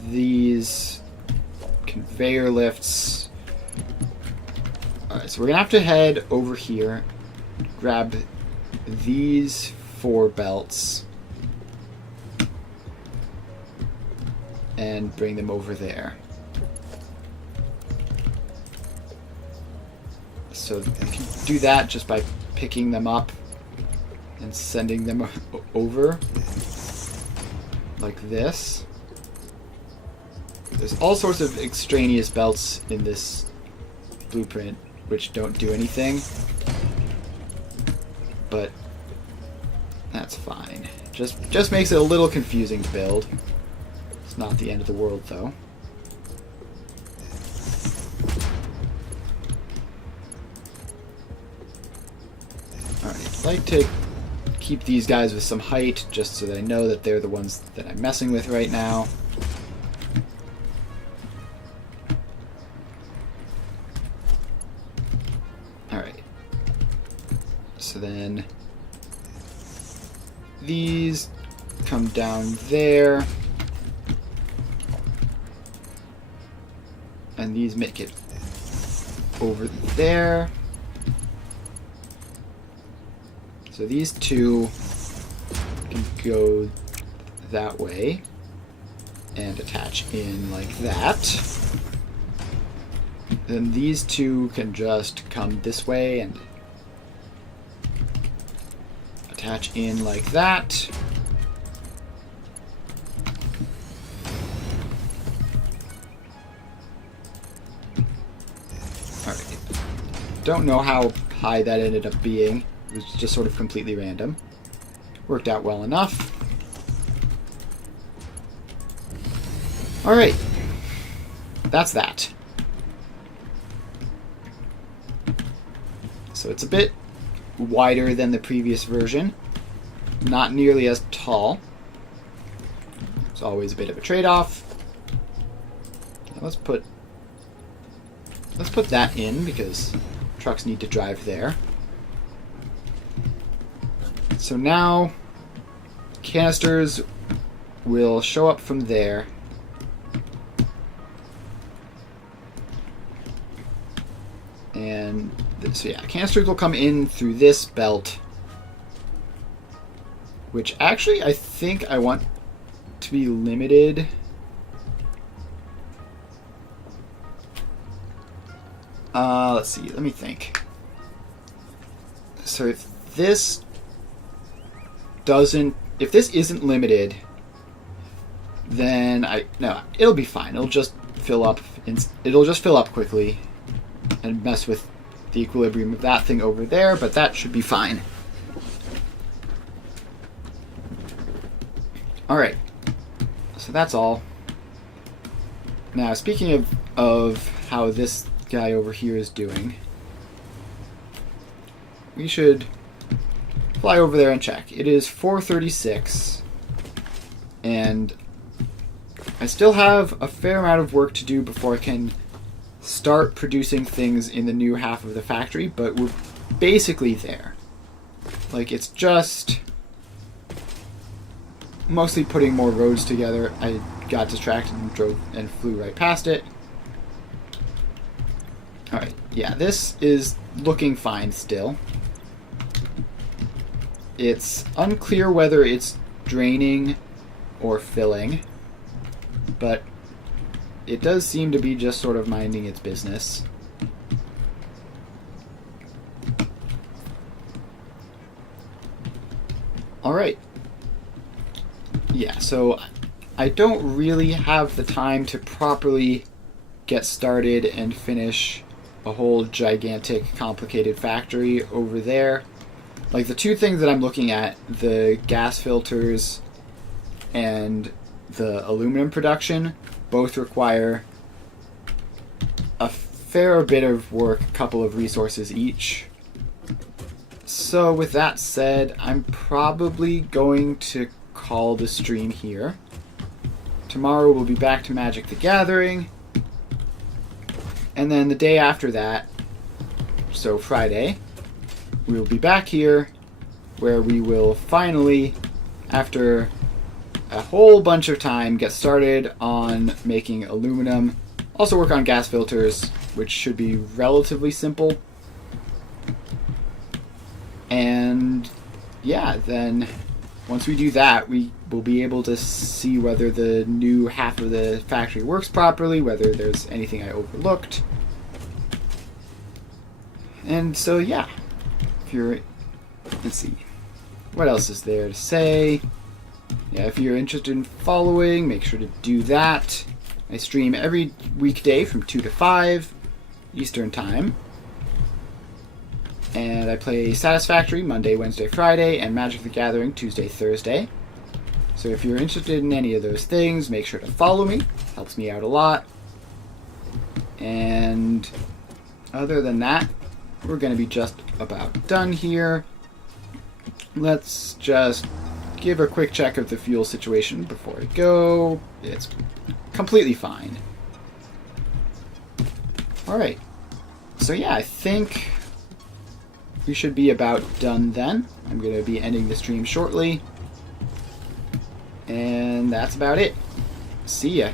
these conveyor lifts. Alright, so we're gonna have to head over here, grab these 4 belts, and bring them over there. So you can do that just by picking them up and sending them over like this. There's all sorts of extraneous belts in this blueprint which don't do anything, but that's fine. Just makes it a little confusing to build. It's not the end of the world, though. Alright, I'd like to keep these guys with some height, just so that I know that they're the ones that I'm messing with right now. Alright. So then these come down there. And these make it over there. So these 2 can go that way and attach in like that. Then these 2 can just come this way and attach in like that. Alright. Don't know how high that ended up being. It was just sort of completely random. Worked out well enough. Alright. That's that. So it's a bit wider than the previous version. Not nearly as tall. It's always a bit of a trade-off. Let's put that in because trucks need to drive there. So now canisters will show up from there. And so yeah, canisters will come in through this belt, which actually I think I want to be limited. Let's see, let me think. So if this isn't limited, then it'll be fine. It'll just fill up quickly and mess with the equilibrium of that thing over there, but that should be fine. Alright, so that's all. Now, speaking of how this guy over here is doing, we should fly over there and check. It is 4:36, and I still have a fair amount of work to do before I can start producing things in the new half of the factory, but we're basically there. Like, it's just mostly putting more roads together. I got distracted and flew right past it. Alright, yeah, this is looking fine still. It's unclear whether it's draining or filling, but it does seem to be just sort of minding its business. Alright. Yeah, so I don't really have the time to properly get started and finish a whole gigantic, complicated factory over there. Like, the two things that I'm looking at, the gas filters and the aluminum production, both require a fair bit of work, a couple of resources each. So with that said, I'm probably going to call the stream here. Tomorrow we'll be back to Magic the Gathering. And then the day after that, so Friday, we will be back here where we will finally, after a whole bunch of time, get started on making aluminum. Also work on gas filters, which should be relatively simple. And yeah, then once we do that, we will be able to see whether the new half of the factory works properly, whether there's anything I overlooked. And so yeah, if you're, let's see, what else is there to say? Yeah, if you're interested in following, make sure to do that. I stream every weekday from 2 to 5 Eastern Time. And I play Satisfactory Monday, Wednesday, Friday, and Magic the Gathering Tuesday, Thursday. So if you're interested in any of those things, make sure to follow me. Helps me out a lot. And other than that, we're going to be just about done here. Let's just give a quick check of the fuel situation before I go. It's completely fine. Alright. So yeah, I think we should be about done then. I'm going to be ending the stream shortly. And that's about it. See ya.